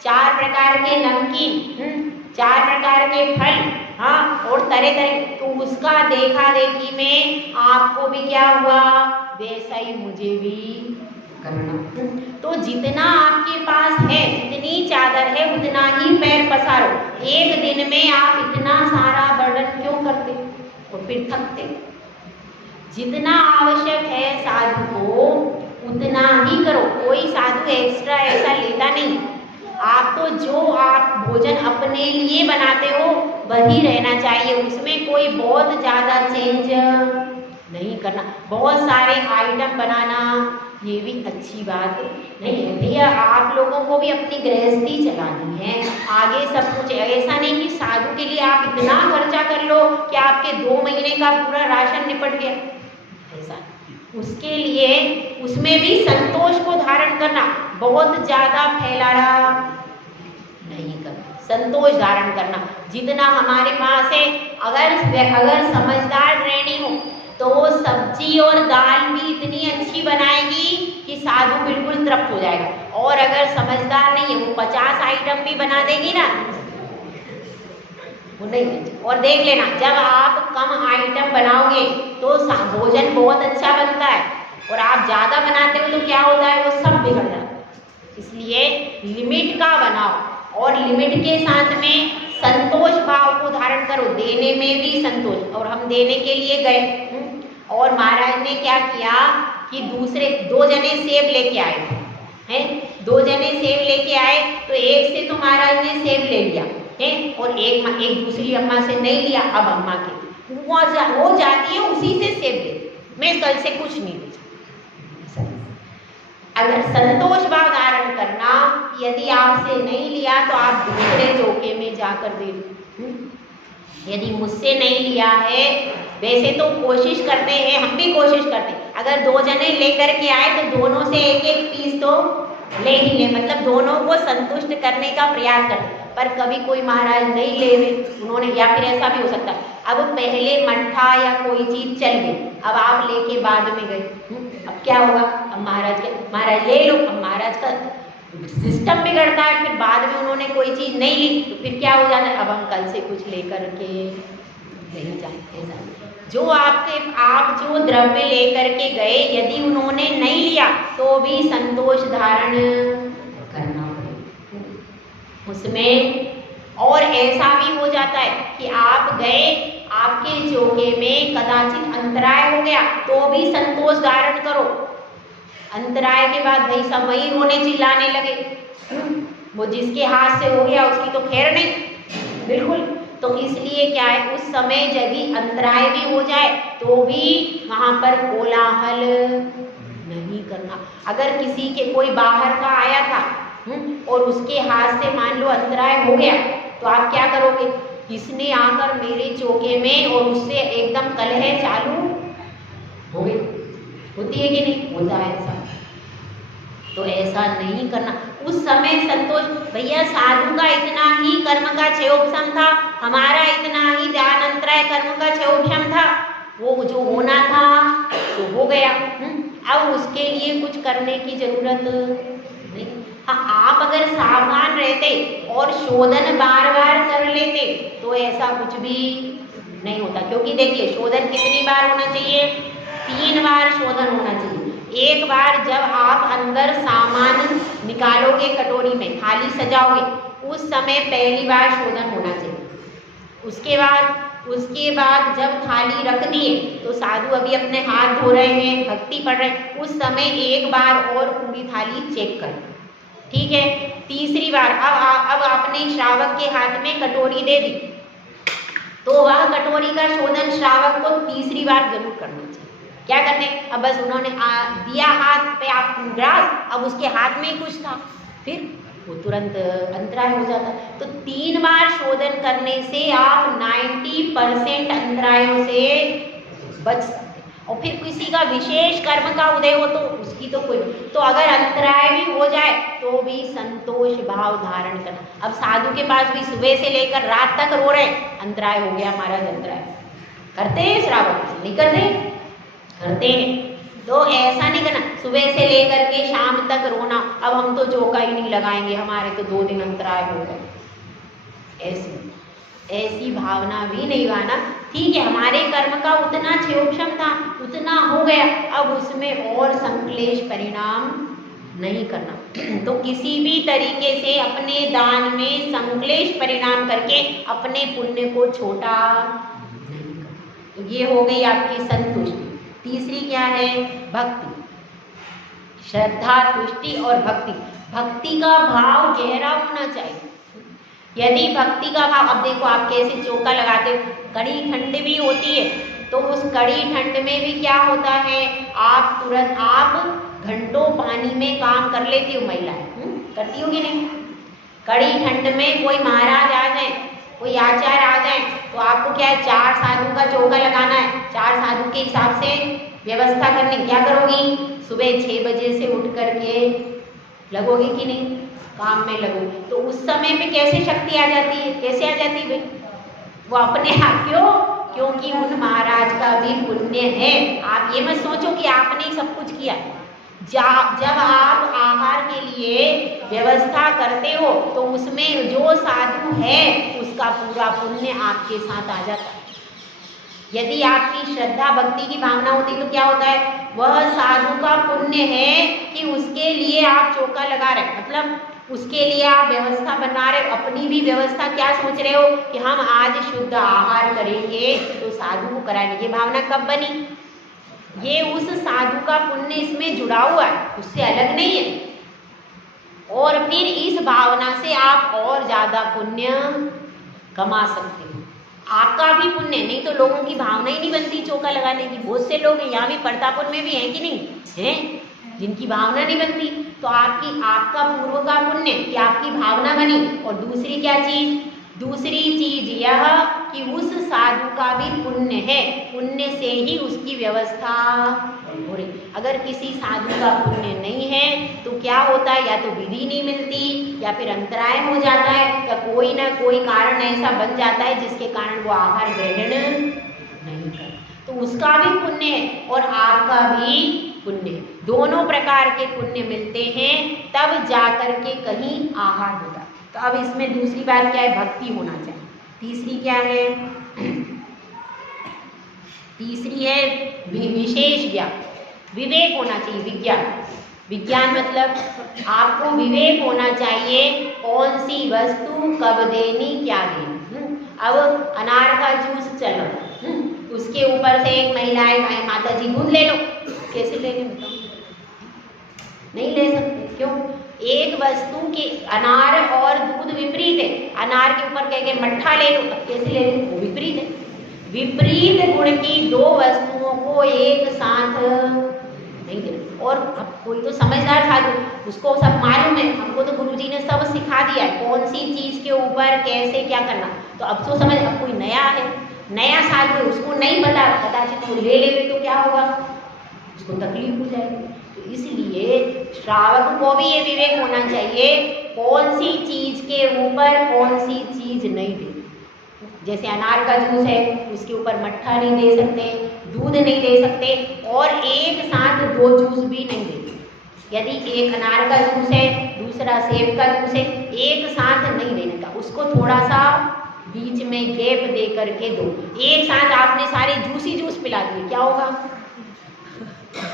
4 प्रकार के नमकीन, 4 प्रकार के फल, हाँ, और तरह तरह, तो उसका देखा देखी में आपको भी क्या हुआ? वैसा ही मुझे भी करना। तो जितना आपके पास है, जितनी चादर है उतना ही पैर पसारो। एक दिन में आप इतना सारा बर्डन क्यों करते और फिर थकते? जितना आवश्यक है साधु को उतना ही करो। कोई साधु एक्स्ट्रा ऐसा लेता नहीं। आप तो जो आप भोजन अपने लिए बनाते हो वही रहना चाहिए, उसमें कोई बहुत ज़्यादा चेंज नहीं करना। बहुत सारे आइटम बनाना ये भी अच्छी बात नहीं है भैया। आप लोगों को भी अपनी गृहस्थी चलानी है, आगे सब कुछ। ऐसा नहीं कि साधु के लिए आप इतना खर्चा कर लो कि आपके 2 महीने का पूरा राशन निपट गया, ऐसा। उसके लिए उसमें भी संतोष को धारण करना, बहुत ज़्यादा फैलाना नहीं करना, संतोष धारण करना। जितना हमारे पास है, अगर समझदार गृहिणी हो तो वो सब्जी और दाल भी इतनी अच्छी बनाएगी कि साधु बिल्कुल तृप्त हो जाएगा। और अगर समझदार नहीं है, वो 50 आइटम भी बना देगी ना, वो नहीं। और देख लेना, जब आप कम आइटम बनाओगे तो भोजन बहुत अच्छा बनता है, और आप ज़्यादा बनाते हो तो क्या होता है? वो सब बिगड़ जाता है। इसलिए लिमिट का बनाओ और लिमिट के साथ में संतोष भाव को धारण करो, देने में भी संतोष। और हम देने के लिए गए और महाराज ने क्या किया कि 2 जने सेब लेके आए हैं, 2 जने सेब लेके आए तो एक से तो महाराज ने सेब ले लिया है और एक दूसरी अम्मा से नहीं लिया। अब अम्मा के वो जाती है उसी से सेब ले, मैं कल से कुछ नहीं ले। अगर संतोष भाव धारण करना, यदि आपसे नहीं लिया तो आप दूसरे चौके में जाकर दे दो। यदि मुझसे नहीं लिया है, वैसे तो कोशिश करते हैं, हम भी कोशिश करते हैं, अगर 2 जने लेकर के आए तो दोनों से एक पीस तो ले ही ले, मतलब दोनों को संतुष्ट करने का प्रयास करते। पर कभी कोई महाराज नहीं ले रहे उन्होंने, या फिर ऐसा भी हो सकता है अब पहले मट्ठा या कोई चीज चल गई, अब आप लेके बाद में गए, अब क्या होगा? अब महाराज ले लो, अब महाराज का सिस्टम बिगड़ता है। फिर बाद में उन्होंने कोई चीज नहीं ली तो फिर क्या हो जाता है? अब हम कल से कुछ लेकर के नहीं जाते। जो आप जो द्रव्य लेकर के गए, यदि उन्होंने नहीं लिया तो भी संतोष धारण करना उसमें और ऐसा भी हो जाता है कि आप गए, आपके चोके में कदाचित अंतराय हो गया तो भी संतोष धारण करो। अंतराय के बाद भाई सब वही रोने चिल्लाने लगे, वो जिसके हाथ से हो गया उसकी तो खैर नहीं, बिल्कुल। तो इसलिए क्या है, उस समय यदि अंतराय भी हो जाए तो भी वहाँ पर कोलाहल नहीं करना। अगर किसी के कोई बाहर का आया था और उसके हाथ से मान लो अंतराय हो गया, तो आप क्या करोगे? इसने आकर मेरे चौके में और उससे एकदम कलह चालू हो गई, होती है कि नहीं? होता है ऐसा। तो ऐसा नहीं करना। उस समय संतोष, भैया साधु का इतना ही कर्म का क्षयोपशम था, हमारा इतना ही ध्यान अंतराय कर्म का क्षयोपशम था, वो जो होना था तो हो गया। अब उसके लिए कुछ करने की जरूरत नहीं। हाँ, आप अगर सावधान रहते और शोधन बार बार कर लेते तो ऐसा कुछ भी नहीं होता। क्योंकि देखिए, शोधन कितनी बार होना चाहिए? 3 बार शोधन होना चाहिए। एक बार जब आप अंदर सामान निकालोगे कटोरी में, थाली सजाओगे, उस समय पहली बार शोधन होना चाहिए। उसके बाद जब थाली रख दिए तो साधु अभी अपने हाथ धो रहे हैं, भक्ति पढ़ रहे हैं, उस समय एक बार और पूरी थाली चेक कर, ठीक है। तीसरी बार अब आपने श्रावक के हाथ में कटोरी दे दी तो वह कटोरी का शोधन श्रावक को तीसरी बार जरूर करना चाहिए। क्या करने? अब बस उन्होंने दिया हाथ पे आप ग्रास, अब उसके हाथ में ही कुछ था, फिर वो तुरंत अंतराय हो जाता। तो 3 बार शोधन करने से आप 90% अंतरायों से बच सकते। और फिर किसी का विशेष कर्म का उदय हो तो उसकी तो कोई, तो अगर अंतराय भी हो जाए तो भी संतोष भाव धारण करना। अब साधु के पास भी सुबह से लेकर रात तक रो रहे, अंतराय हो गया महाराज, अंतराय करते हैं श्रावक, नहीं करते? करते हैं। तो ऐसा नहीं करना, सुबह से लेकर के शाम तक रोना, अब हम तो चौका ही नहीं लगाएंगे, हमारे तो 2 दिन अंतराय हो गए। ऐसी भावना भी नहीं आना। ठीक है, हमारे कर्म का उतना क्षयोपशम था, उतना हो गया, अब उसमें और संक्लेश परिणाम नहीं करना। तो किसी भी तरीके से अपने दान में संक्लेश परिणाम करके अपने पुण्य को छोटा नहीं करना। तो ये हो गई आपकी संतुष्टि। तीसरी क्या है? भक्ति। श्रद्धा, तुष्टि और भक्ति। भक्ति का भाव गहरा होना चाहिए। यदि भक्ति का भाव, अब देखो आप कैसे चौका लगाते हो, कड़ी ठंड भी होती है तो उस कड़ी ठंड में भी क्या होता है, आप तुरंत आप घंटों पानी में काम कर लेती हो महिलाएं, करती हो कि नहीं? कड़ी ठंड में कोई महाराज आ जाए, कोई आचार्य आ जाए तो आपको क्या है, 4 साधु का चौका लगाना है, 4 साधु के हिसाब से व्यवस्था करनी। क्या करोगी? सुबह 6 बजे से उठ करके लगोगी कि नहीं? काम में लगोगी। तो उस समय पे कैसे शक्ति आ जाती है? कैसे आ जाती है भाई? वो अपने आप, क्यों? क्योंकि उन महाराज का भी पुण्य है। आप ये मत सोचो कि आपने ही सब कुछ किया। जब आप आहार के लिए व्यवस्था करते हो तो उसमें जो साधु है उसका पूरा पुण्य आपके साथ आ जाता है। यदि आपकी श्रद्धा भक्ति की भावना होती तो क्या होता है, वह साधु का पुण्य है कि उसके लिए आप चौका लगा रहे, मतलब उसके लिए आप व्यवस्था बना रहे हो। अपनी भी व्यवस्था क्या सोच रहे हो कि हम आज शुद्ध आहार करेंगे तो साधु को कराएंगे। ये भावना कब बनी? ये उस साधु का पुण्य इसमें जुड़ा हुआ है, उससे अलग नहीं है। और फिर इस भावना से आप और ज्यादा पुण्य कमा सकते हो। आपका भी पुण्य, नहीं तो लोगों की भावना ही नहीं बनती चौका लगाने की। बहुत से लोग यहाँ भी प्रतापपुर में भी हैं कि नहीं हैं, जिनकी भावना नहीं बनती। तो आपका पूर्व का पुण्य कि आपकी भावना बनी। और दूसरी क्या चीज? दूसरी चीज यह कि उस साधु का भी पुण्य है, पुण्य से ही उसकी व्यवस्था हो रही। अगर किसी साधु का पुण्य नहीं है तो क्या होता है, या तो विधि नहीं मिलती, या फिर अंतराय हो जाता है, या कोई ना कोई कारण ऐसा बन जाता है जिसके कारण वो आहार ग्रहण नहीं कर, तो उसका भी पुण्य है और आपका भी पुण्य है। दोनों प्रकार के पुण्य मिलते हैं तब जाकर के कहीं आहार होता है। तो अब इसमें दूसरी बात क्या है? भक्ति होना चाहिए। तीसरी क्या है? तीसरी है विशेष ज्ञान, विवेक होना चाहिए, विज्ञान। विज्ञान मतलब आपको विवेक होना चाहिए कौन सी वस्तु कब देनी क्या देनी। अब अनार का जूस चल रहा, उसके ऊपर से एक महिला है, माता जी दूध ले लो, कैसे ले लें बताओ? नहीं ले सकते। क्यों? एक वस्तु के अनार और दूध विपरीत है, अनार के ऊपर कह के मट्ठा ले लो, अब कैसे ले लो? वो विपरीत है। विपरीत गुण की दो वस्तुओं को एक साथ नहीं देना। और अब कोई तो समझदार साधु, उसको सब मालूम है, हमको तो गुरुजी ने सब सिखा दिया है कौन सी चीज के ऊपर कैसे क्या करना। तो अब तो समझ, अब कोई नया है, नया साधु है, उसको नहीं पता, कदाचित वो ले लेवे तो क्या होगा, उसको तकलीफ हो जाएगी। तो इसलिए श्रावक को भी ये विवेक होना चाहिए कौन सी चीज के ऊपर कौन सी चीज नहीं देनी। जैसे अनार का जूस है, उसके ऊपर मट्ठा नहीं दे सकते, दूध नहीं दे सकते, और एक साथ दो जूस भी नहीं देते। यदि एक अनार का जूस है, दूसरा सेब का जूस है, एक साथ नहीं देने का, उसको थोड़ा सा बीच में गैप दे करके दो। एक साथ आपने सारे जूस ही जूस पिला दिए, क्या होगा?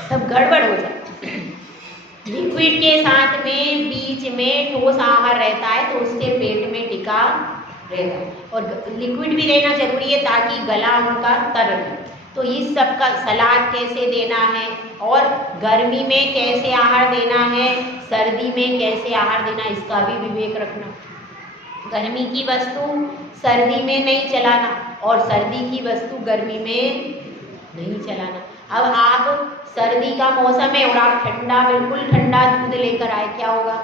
सब गड़बड़ हो जाए। लिक्विड के साथ में बीच में ठोस आहार रहता है तो उससे पेट में टिका रहता है, और लिक्विड भी देना जरूरी है ताकि गला उनका तर रहे। तो इस सब का सलाद कैसे देना है, और गर्मी में कैसे आहार देना है, सर्दी में कैसे आहार देना, इसका भी विवेक रखना। गर्मी की वस्तु सर्दी में नहीं चलाना, और सर्दी की वस्तु गर्मी में नहीं चलाना। अब आप सर्दी का मौसम है और आप ठंडा, बिल्कुल ठंडा दूध लेकर आए, क्या होगा?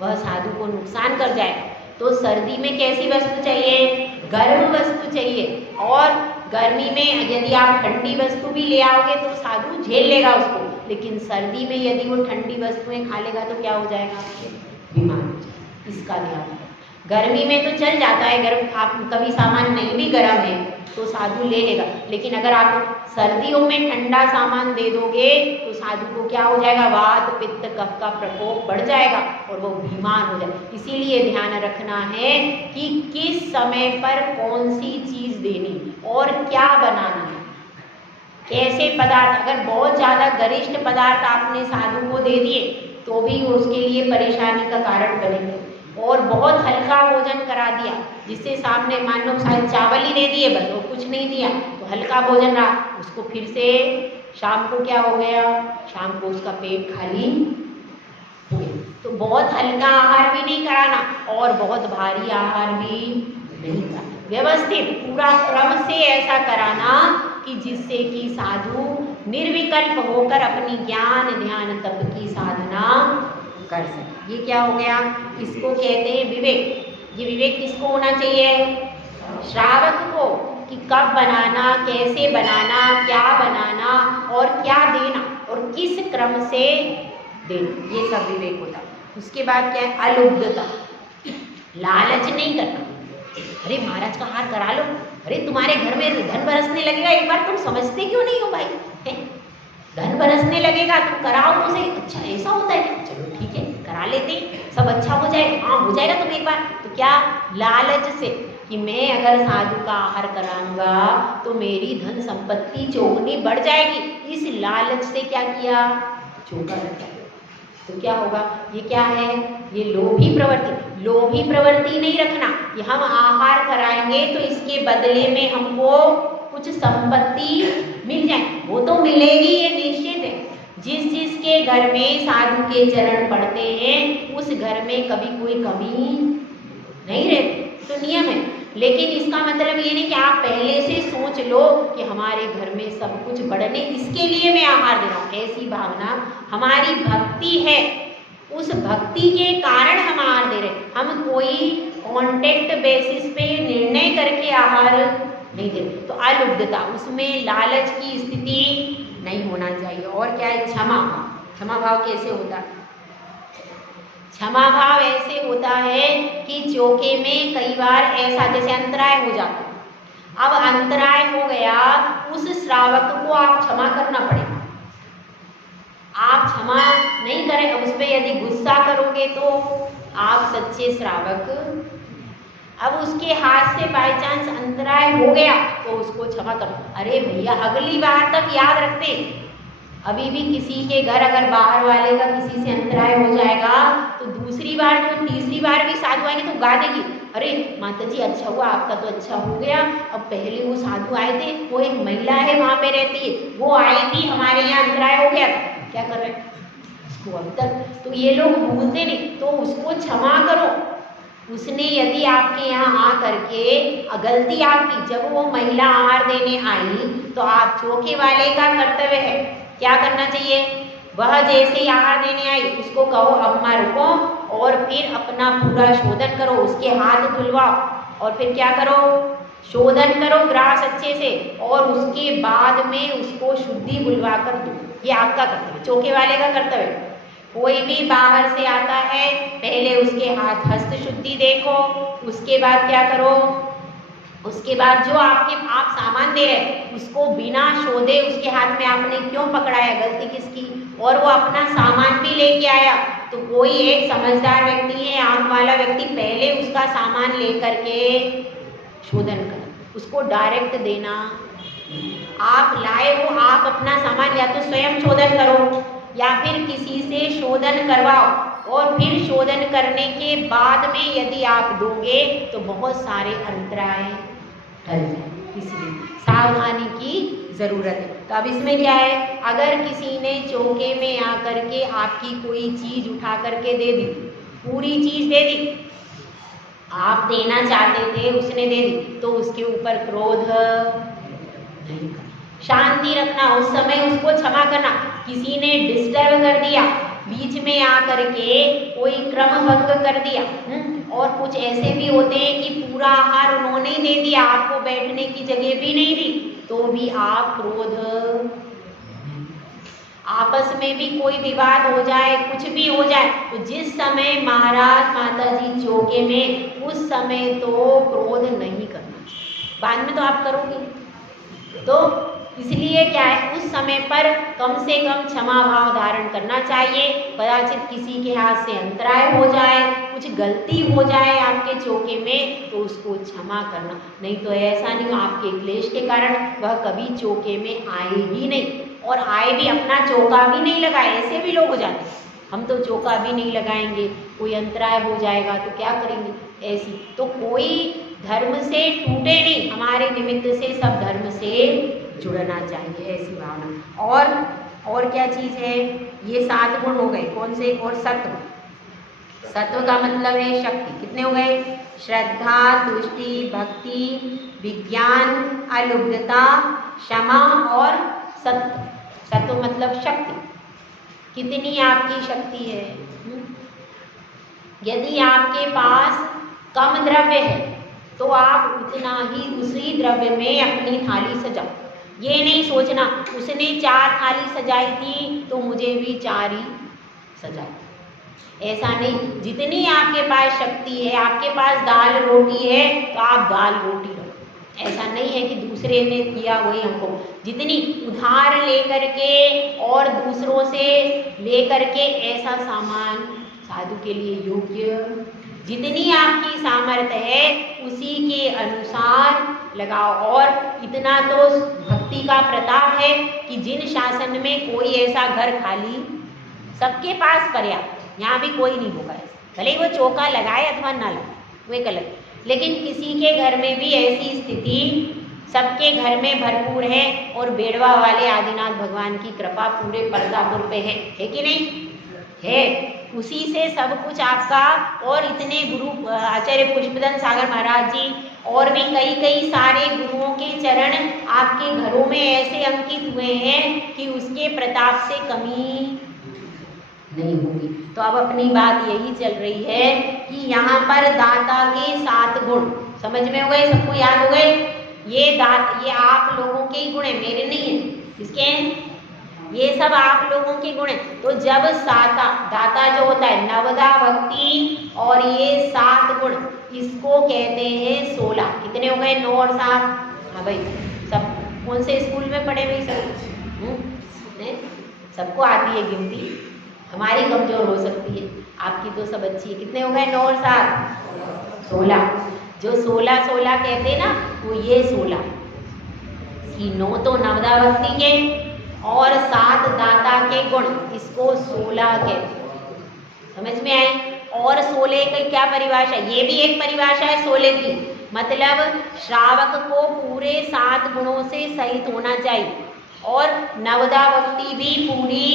वह साधु को नुकसान कर जाएगा। तो सर्दी में कैसी वस्तु चाहिए? गर्म वस्तु चाहिए। और गर्मी में यदि आप ठंडी वस्तु भी ले आओगे तो साधु झेल लेगा उसको, लेकिन सर्दी में यदि वो ठंडी वस्तुएं खा लेगा तो क्या हो जाएगा? बीमार हो जाएगा। इसका ध्यान रखना। गर्मी में तो चल जाता है, गर्म आप कभी सामान नहीं भी गर्म है तो साधु ले लेगा, लेकिन अगर आप सर्दियों में ठंडा सामान दे दोगे तो साधु को क्या हो जाएगा? वात पित्त कफ का प्रकोप बढ़ जाएगा और वो बीमार हो जाएगा। इसीलिए ध्यान रखना है कि किस समय पर कौन सी चीज देनी और क्या बनाना है, कैसे पदार्थ। अगर बहुत ज़्यादा गरिष्ठ पदार्थ आपने साधु को दे दिए तो भी उसके लिए परेशानी का कारण बनेंगे, और बहुत हल्का भोजन करा दिया जिससे सामने मान लो शायद चावल ही दे दिए बस, वो कुछ नहीं दिया, तो हल्का भोजन रहा, उसको फिर से शाम को क्या हो गया? शाम को उसका पेट खाली हो गया। तो बहुत हल्का आहार भी नहीं कराना और बहुत भारी आहार भी नहीं कराना, व्यवस्थित पूरा क्रम से ऐसा कराना कि जिससे कि साधु निर्विकल्प होकर अपनी ज्ञान ध्यान तप की साधना कर सके। ये क्या हो गया? इसको कहते हैं विवेक। ये विवेक किसको होना चाहिए? श्रावक को, कि कब बनाना, कैसे बनाना, क्या बनाना और क्या देना और किस क्रम से देना, ये सब विवेक होता है। उसके बाद क्या है? अलुब्धता, लालच नहीं करना। अरे महाराज का हार करा लो, अरे तुम्हारे घर में धन बरसने लगेगा, एक बार तुम समझते क्यों नहीं हो भाई? धन बरसने लगेगा, तुम कराओ तो सही। अच्छा ऐसा होता है? चलो ठीक है करा लेते, सब अच्छा हो जाएगा। हाँ हो जाएगा तुम एक बार। तो क्या? लालच से कि मैं अगर साधु का आहार कराऊंगा तो मेरी धन संपत्ति चौगुनी बढ़ जाएगी, इस लालच से क्या किया? चौका रखा। तो क्या होगा? ये क्या है? ये लोभी प्रवृत्ति। लोभी प्रवृत्ति नहीं रखना कि हम आहार कराएंगे तो इसके बदले में हमको कुछ संपत्ति मिल जाए, वो तो मिलेगी, ये निश्चित है। जिस जिसके घर में साधु के चरण पड़ते हैं उस घर में कभी कोई कमी नहीं रहती, तो नियम है। लेकिन इसका मतलब ये नहीं कि आप पहले से सोच लो कि हमारे घर में सब कुछ बढ़ने, इसके लिए मैं आहार दे रहा हूँ, ऐसी भावना। हमारी भक्ति है, उस भक्ति के कारण हम आहार दे रहे हैं। हम कोई कॉन्टेक्ट बेसिस पे निर्णय करके आहार नहीं दे रहे। तो अलुब्धता, उसमें लालच की स्थिति नहीं होना चाहिए। और क्या है? क्षमा। क्षमा भाव कैसे होता है? क्षमा भाव ऐसे होता है कि चौके में कई बार ऐसा जैसे अंतराय हो जाता है। अब अंतराय हो गया, उस श्रावक को आप क्षमा करना पड़ेगा। आप क्षमा नहीं करें, उस पर यदि गुस्सा करोगे तो आप सच्चे श्रावक। अब उसके हाथ से बाय चांस अंतराय हो गया तो उसको क्षमा करो। अरे भैया अगली बार तक याद रखते, अभी भी किसी के घर अगर बाहर वाले का किसी से अंतराय हो जाएगा तो दूसरी बार जो तीसरी बार भी साधु आएंगे तो गा देगी, अरे माता जी अच्छा हुआ, आपका तो अच्छा हो गया। अब पहले वो साधु आए थे, वो एक महिला है वहाँ पे रहती है, वो आई थी, हमारे यहाँ अंतराय हो गया, क्या कर रहे उसको अभी तक। तो ये लोग भूलते नहीं, तो उसको क्षमा करो। उसने यदि आपके यहाँ आ करके गलती आपकी, जब वो महिला आहार देने आई तो आप चौके वाले का कर्तव्य है, क्या करना चाहिए, वह जैसे ही आहार देने आई उसको कहो अम्मा रुको, और फिर अपना पूरा शोधन करो, उसके हाथ धुलवाओ और फिर क्या करो, शोधन करो ग्रास अच्छे से, और उसके बाद में उसको शुद्धि बुलवा कर दो। ये आपका कर्तव्य, चौके वाले का कर्तव्य। कोई भी बाहर से आता है पहले उसके हाथ हस्त शुद्धि देखो, उसके बाद क्या करो, उसके बाद जो आप सामान दे रहे उसको बिना शोधे उसके हाथ में आपने क्यों पकड़ाया, गलती किसकी, और वो अपना सामान भी लेके आया तो कोई एक समझदार व्यक्ति है, आंख वाला व्यक्ति पहले उसका सामान लेकर के शोधन कर, उसको डायरेक्ट देना। आप लाए हो, आप अपना सामान या तो स्वयं शोधन करो या फिर किसी से शोधन करवाओ, और फिर शोधन करने के बाद में यदि आप दोगे तो बहुत सारे अंतराय टल जाए, इसलिए सावधानी की ज़रूरत है। तो अब इसमें क्या है, अगर किसी ने चौके में आकर के आपकी कोई चीज़ उठा करके दे दी, पूरी चीज़ दे दी, आप देना चाहते थे उसने दे दी, तो उसके ऊपर क्रोध नहीं करना, शांति रखना, उस समय उसको क्षमा करना। किसी ने डिस्टर्ब कर दिया, बीच में आकर के कोई क्रम भंग कर दिया, और कुछ ऐसे भी होते हैं कि पूरा आहार उन्होंने दे दिया, आपको बैठने की जगह भी नहीं दी, तो भी आप क्रोध, आपस में भी कोई विवाद हो जाए, कुछ भी हो जाए, तो जिस समय महाराज माता जी चौके में, उस समय तो क्रोध नहीं करना, बाद में तो आप करोगे। तो इसलिए क्या है, उस समय पर कम से कम क्षमा भाव धारण करना चाहिए। कदाचित किसी के हाथ से अंतराय हो जाए, कुछ गलती हो जाए आपके चौके में, तो उसको क्षमा करना, नहीं तो ऐसा नहीं आपके क्लेश के कारण वह कभी चौके में आए ही नहीं, और आए भी अपना चौका भी नहीं लगाए, ऐसे भी लोग हो जाते हैं, हम तो चौका भी नहीं लगाएंगे, कोई अंतराय हो जाएगा तो क्या करेंगे, ऐसी। तो कोई धर्म से टूटे नहीं, हमारे निमित्त से सब धर्म से जुड़ना चाहिए, ऐसी भावना। और क्या चीज़ है, ये 7 गुण हो गए, कौन से, और सत्व, सत्व का मतलब है शक्ति, कितने हो गए, श्रद्धा, तुष्टि, भक्ति, विज्ञान, अलुब्धता, क्षमा और सत्व। सत्व मतलब शक्ति, कितनी आपकी शक्ति है। यदि आपके पास कम द्रव्य है तो आप उतना ही उसी द्रव्य में अपनी थाली सजाओ, ये नहीं सोचना उसने 4 थाली सजाई थी तो मुझे भी 4 ही सजाई, ऐसा नहीं। जितनी आपके पास शक्ति है, आपके पास दाल रोटी है तो आप दाल रोटी रखो, ऐसा नहीं है कि दूसरे ने किया वही हमको। जितनी उधार लेकर के और दूसरों से लेकर के ऐसा सामान साधु के लिए योग्य, जितनी आपकी सामर्थ्य है उसी के अनुसार लगाओ। और इतना तो भक्ति का प्रताप है कि जिन शासन में कोई ऐसा घर खाली, सबके पास पर्याप्त, यहाँ भी कोई नहीं होगा ऐसा, भले ही वो चौका लगाए अथवा ना लगाए वो एक अलग, लेकिन किसी के घर में भी ऐसी स्थिति सबके घर में भरपूर है, और बेड़वा वाले आदिनाथ भगवान की कृपा पूरे परदापुर पे है कि नहीं है, उसी से सब कुछ आपका। और इतने गुरु आचार्य पुष्पदंत सागर महाराज जी और भी कई सारे गुरुओं के चरण आपके घरों में ऐसे अंकित हुए हैं कि उसके प्रताप से कमी नहीं होगी। तो अब अपनी बात यही चल रही है कि यहाँ पर दाता के 7 गुण समझ में हो गए, सबको याद हो गए। ये आप लोगों के ही गुण है, मेरे नहीं है, किसके हैं, ये सब आप लोगों के गुण हैं। तो जब दाता जो होता है, नवदा भक्ति और ये 7 गुण, इसको कहते हैं 16। कितने हो गए, 9 और 7? हाँ भाई, सब कौन से स्कूल में पढ़े भाई सब? सबको आती है गिनती, हमारी कमजोर हो सकती है, आपकी तो सब अच्छी है। कितने हो गए, 9 और 7? 16। जो 16 कहते हैं ना, वो ये 16 कि 9 तो नवदा भक्ति के और 7 दाता के गुण, इसको 16 कहते हैं। समझ में आए? और 16 की क्या परिभाषा? ये भी एक परिभाषा है 16 की, मतलब श्रावक को पूरे 7 गुणों से सहित होना चाहिए और नवदा भक्ति भी पूरी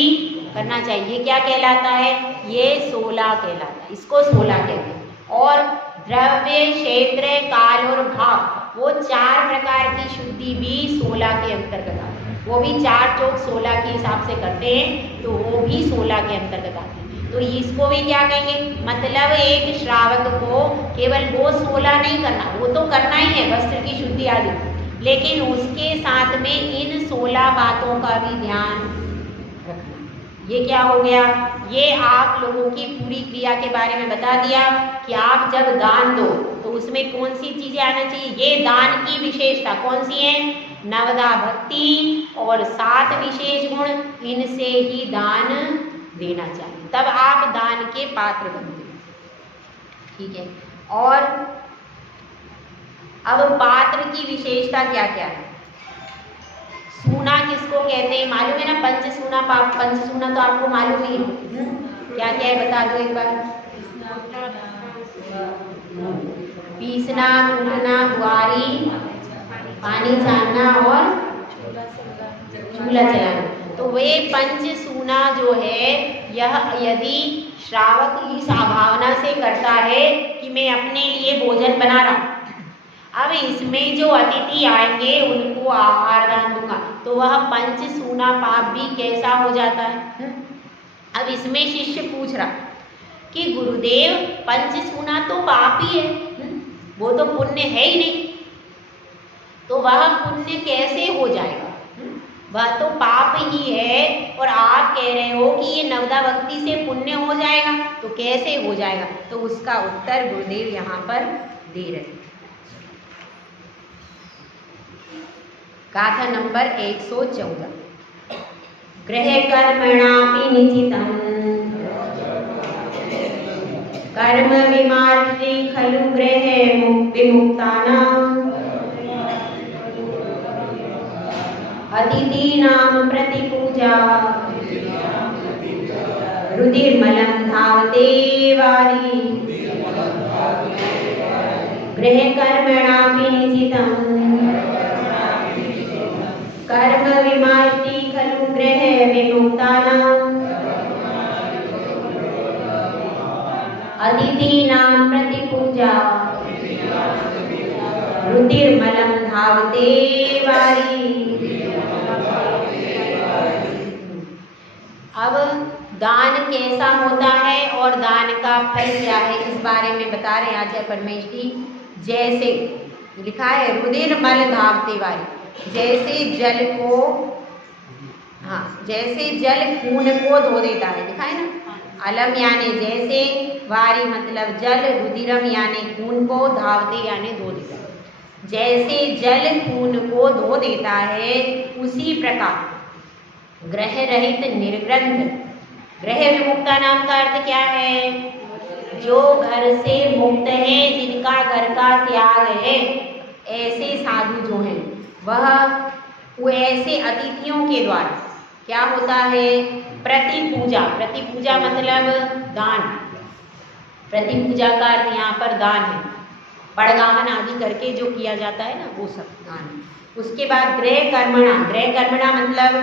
करना चाहिए। ये क्या कहलाता है? ये 16 कहलाता है, इसको 16 कहते हैं। और द्रव्य, क्षेत्र, काल और भाव, वो 4 प्रकार की शुद्धि भी 16 के अंतर्गत आती है। वो भी 4 चौक 16 के हिसाब से करते हैं, तो वो भी 16 के अंतर्गत आते हैं। तो इसको भी क्या कहेंगे? मतलब एक श्रावक को केवल वो 16 नहीं करना, वो तो करना ही है, वस्त्र की शुद्धि आदि, लेकिन उसके साथ में इन 16 बातों का भी ध्यान रखना। ये क्या हो गया? ये आप लोगों की पूरी क्रिया के बारे में बता दिया कि आप जब दान दो तो उसमें कौन सी चीजें आना चाहिए। ये दान की विशेषता कौन सी है? नवदा भक्ति और 7 विशेष गुण, इनसे ही दान देना चाहिए, तब आप दान के पात्र बनते हैं। ठीक है, और अब पात्र की विशेषता क्या क्या है? सूना किसको कहते हैं मालूम है ना? पंचसूना, पंचसूना तो आपको मालूम ही है, क्या क्या है बता दो एक बार। पीसना, कूटना, बुआरी, पानी छानना और चूल्हा जलाना। तो वे पंचसूना जो है, यह यदि श्रावक इस भावना से करता है कि मैं अपने लिए भोजन बना रहा हूँ, अब इसमें जो अतिथि आएंगे उनको आहार दान दूंगा, तो वह पंचसूना पाप भी कैसा हो जाता है? अब इसमें शिष्य पूछ रहा कि गुरुदेव पंचसूना तो पाप ही है, वो तो पुण्य है ही नहीं, तो वह पुण्य कैसे हो जाएगा? वह तो पाप ही है और आप कह रहे हो कि ये नवदा भक्ति से पुण्य हो जाएगा, तो कैसे हो जाएगा? तो उसका उत्तर गुरुदेव यहाँ पर दे रहे हैं। गाथा नंबर 114। गृह कर्मणापि निचितं कर्म विमार्जि खलु गृह विमुक्तानां अतिथीनां प्रतिपूजा रुधिर्मलं धावते वारी गृह कर्मणापि निचितं कर्म विमार्जि खलु गृह विमुक्तानां अतिथीनां प्रतिपूजा रुधिर्मलं धावते वारी। अब दान कैसा होता है और दान का फल क्या है, इस बारे में बता रहे हैं आचार्य परमेश जी। जैसे लिखा है रुधिर्मल धावते वारी, जैसे जल को, हाँ, जैसे जल खून को धो देता है, लिखा है ना, अलम यानी जैसे, वारी मतलब जल, रुधिरम यानी खून को, धावते यानी धो देता है। जैसे जल खून को धो देता है, उसी प्रकार ग्रह रहित निर्ग्रंथ, ग्रह विमुक्ता नाम का अर्थ क्या है? जो घर से मुक्त है, जिनका घर का त्याग है, ऐसे साधु जो हैं वह ऐसे अतिथियों के द्वारा क्या होता है? प्रतिपूजा, प्रतिपूजा मतलब दान, प्रतिपूजा का अर्थ यहाँ पर दान है, पड़गामन आदि करके जो किया जाता है ना, वो सब दान है। उसके बाद गृह कर्मणा, गृह कर्मणा मतलब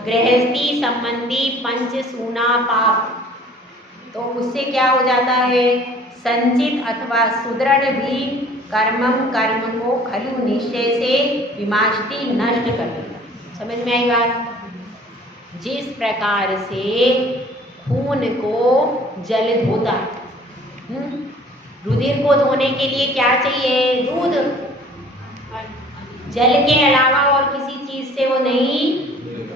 गृहस्थी संबंधी पंचसूना पाप, तो उससे क्या हो जाता है? संचित अथवा सुदृढ़ भी कर्मम, कर्म को खलु निश्चय से विमाष्टि नष्ट कर देता। समझ में आई बात? जिस प्रकार से खून को जल धोता है, रुधिर को धोने के लिए क्या चाहिए? दूध। जल के अलावा और किसी चीज से वो नहीं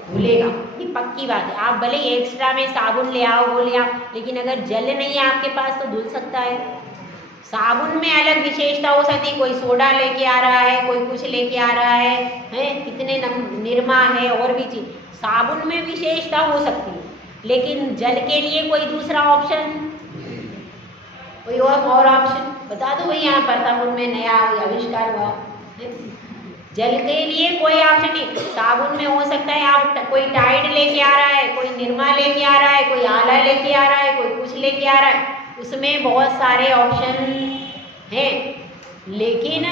धुलेगा, ये पक्की बात है। आप भले एक्स्ट्रा में साबुन ले आओ, वो ले आओ, लेकिन अगर जल नहीं है आपके पास तो धुल सकता है। साबुन में अलग विशेषता हो सकती है, कोई सोडा लेके आ रहा है, कोई कुछ लेके आ रहा है, कितने निरमा है और भी चीज, साबुन में विशेषता हो सकती है, लेकिन जल के लिए कोई दूसरा ऑप्शन, कोई और ऑप्शन बता दो भाई। यहाँ पर साबुन में नया आविष्कार हुआ जल के लिए कोई ऑप्शन नहीं। साबुन में हो सकता है आप कोई टाइड लेके आ रहा है, कोई निरमा लेके आ रहा है, कोई आला लेके आ रहा है, कोई कुछ लेके आ रहा है, उसमें बहुत सारे ऑप्शन हैं, लेकिन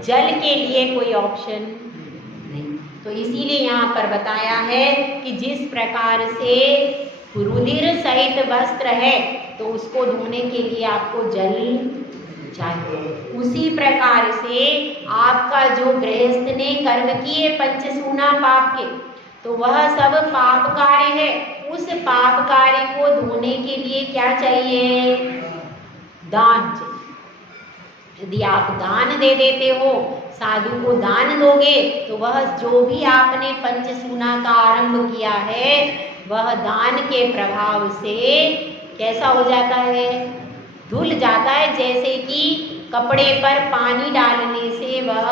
जल के लिए कोई ऑप्शन नहीं। तो इसीलिए यहाँ पर बताया है कि जिस प्रकार से रुधिर सहित वस्त्र है तो उसको धोने के लिए आपको जल चाहिए, उसी प्रकार से आपका जो गृहस्थ ने कर्म किए पंचसूना पाप के, तो वह सब पाप कार्य है। उस पाप कार्य को धोने के लिए क्या चाहिए? दान चाहिए। यदि आप दान दे देते हो, साधु को दान दोगे, तो वह जो भी आपने पंचसूना का आरंभ किया है वह दान के प्रभाव से कैसा हो जाता है? धुल जाता है। जैसे कि कपड़े पर पानी डालने से वह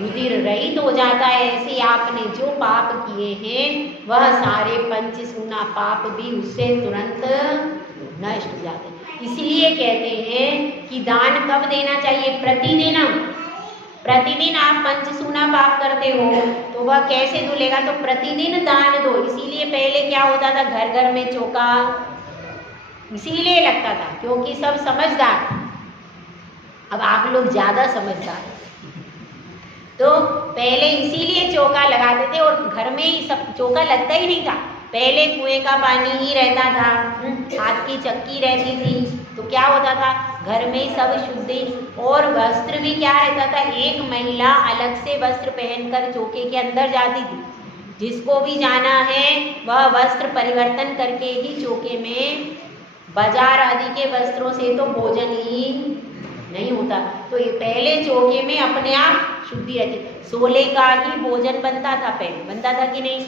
रुधिर रहित हो जाता है, ऐसे आपने जो पाप किए हैं वह सारे पंचसूना पाप भी उससे तुरंत नष्ट हो जाते हैं। इसलिए कहते हैं कि दान कब देना चाहिए? प्रतिदिन। प्रतिदिन आप पंचसूना पाप करते हो तो वह कैसे धुलेगा? तो प्रतिदिन दान दो। इसीलिए पहले क्या होता था, घर घर में चौका इसीलिए लगता था क्योंकि सब समझदार थे। अब आप लोग ज़्यादा समझदार, तो पहले इसीलिए चौका लगाते थे और घर में ही सब चौका लगता ही नहीं था। पहले कुएं का पानी ही रहता था, हाथ की चक्की रहती थी, तो क्या होता था घर में सब शुद्ध। और वस्त्र भी क्या रहता था, एक महिला अलग से वस्त्र पहनकर चौके के अंदर जाती थी। जिसको भी जाना है वह वस्त्र परिवर्तन करके ही चौके में, बाजार आदि के वस्त्रों से तो भोजन ही नहीं होता। तो ये पहले चौके में अपने आप शुद्धि रहती। सोले का ही भोजन बनता था, पहले बनता था कि नहीं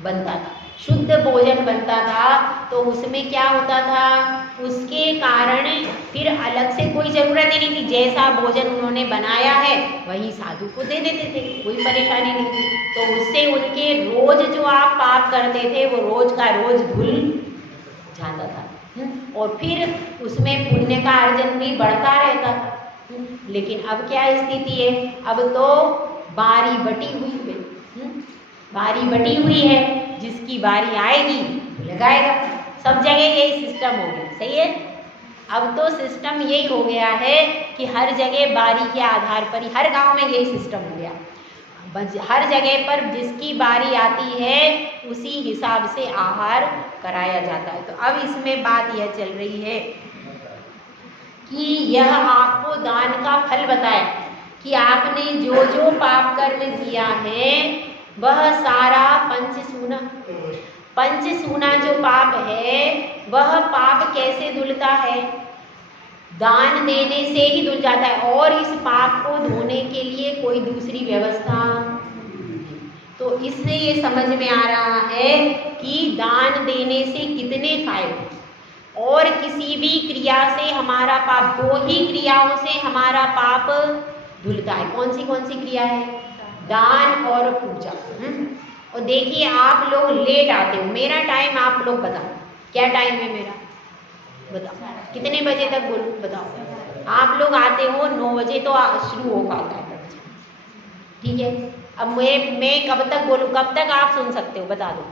बनता था, शुद्ध भोजन बनता था। तो उसमें क्या होता था, उसके कारण फिर अलग से कोई ज़रूरत ही नहीं थी। जैसा भोजन उन्होंने बनाया है वही साधु को दे देते थे, कोई परेशानी नहीं थी। तो उससे उनके रोज जो आप पाप करते थे वो रोज का रोज धुल जाता था। और फिर उसमें पुण्य का अर्जन भी बढ़ता रहता था। लेकिन अब क्या स्थिति है, अब तो बारी बटी हुई है, बारी बटी हुई है, जिसकी बारी आएगी लगाएगा। सब जगह यही सिस्टम हो गया, सही है। अब तो सिस्टम यही हो गया है कि हर जगह बारी के आधार पर ही, हर गांव में यही सिस्टम हो गया। हर जगह पर जिसकी बारी आती है उसी हिसाब से आहार कराया जाता है। तो अब इसमें बात यह चल रही है कि यह आपको दान का फल बताया कि आपने जो जो पाप कर्म किया है वह सारा पंचसूना जो पाप है वह पाप कैसे धुलता है? दान देने से ही धुल जाता है। और इस पाप को धोने के लिए कोई दूसरी व्यवस्था नहीं। तो इससे ये समझ में आ रहा है कि दान देने से कितने फायदे, और किसी भी क्रिया से हमारा पाप, दो ही क्रियाओं से हमारा पाप धुलता है। कौन सी क्रिया है? दान और पूजा। और देखिए आप लोग लेट आते हो, मेरा टाइम आप लोग बताओ, क्या टाइम है मेरा बताओ, कितने बजे तक बोलूँ बताओ। आप लोग आते हो 9 बजे तो शुरू हो पाता है, ठीक है। अब मैं कब तक बोलूँ, कब तक आप सुन सकते हो बता दो।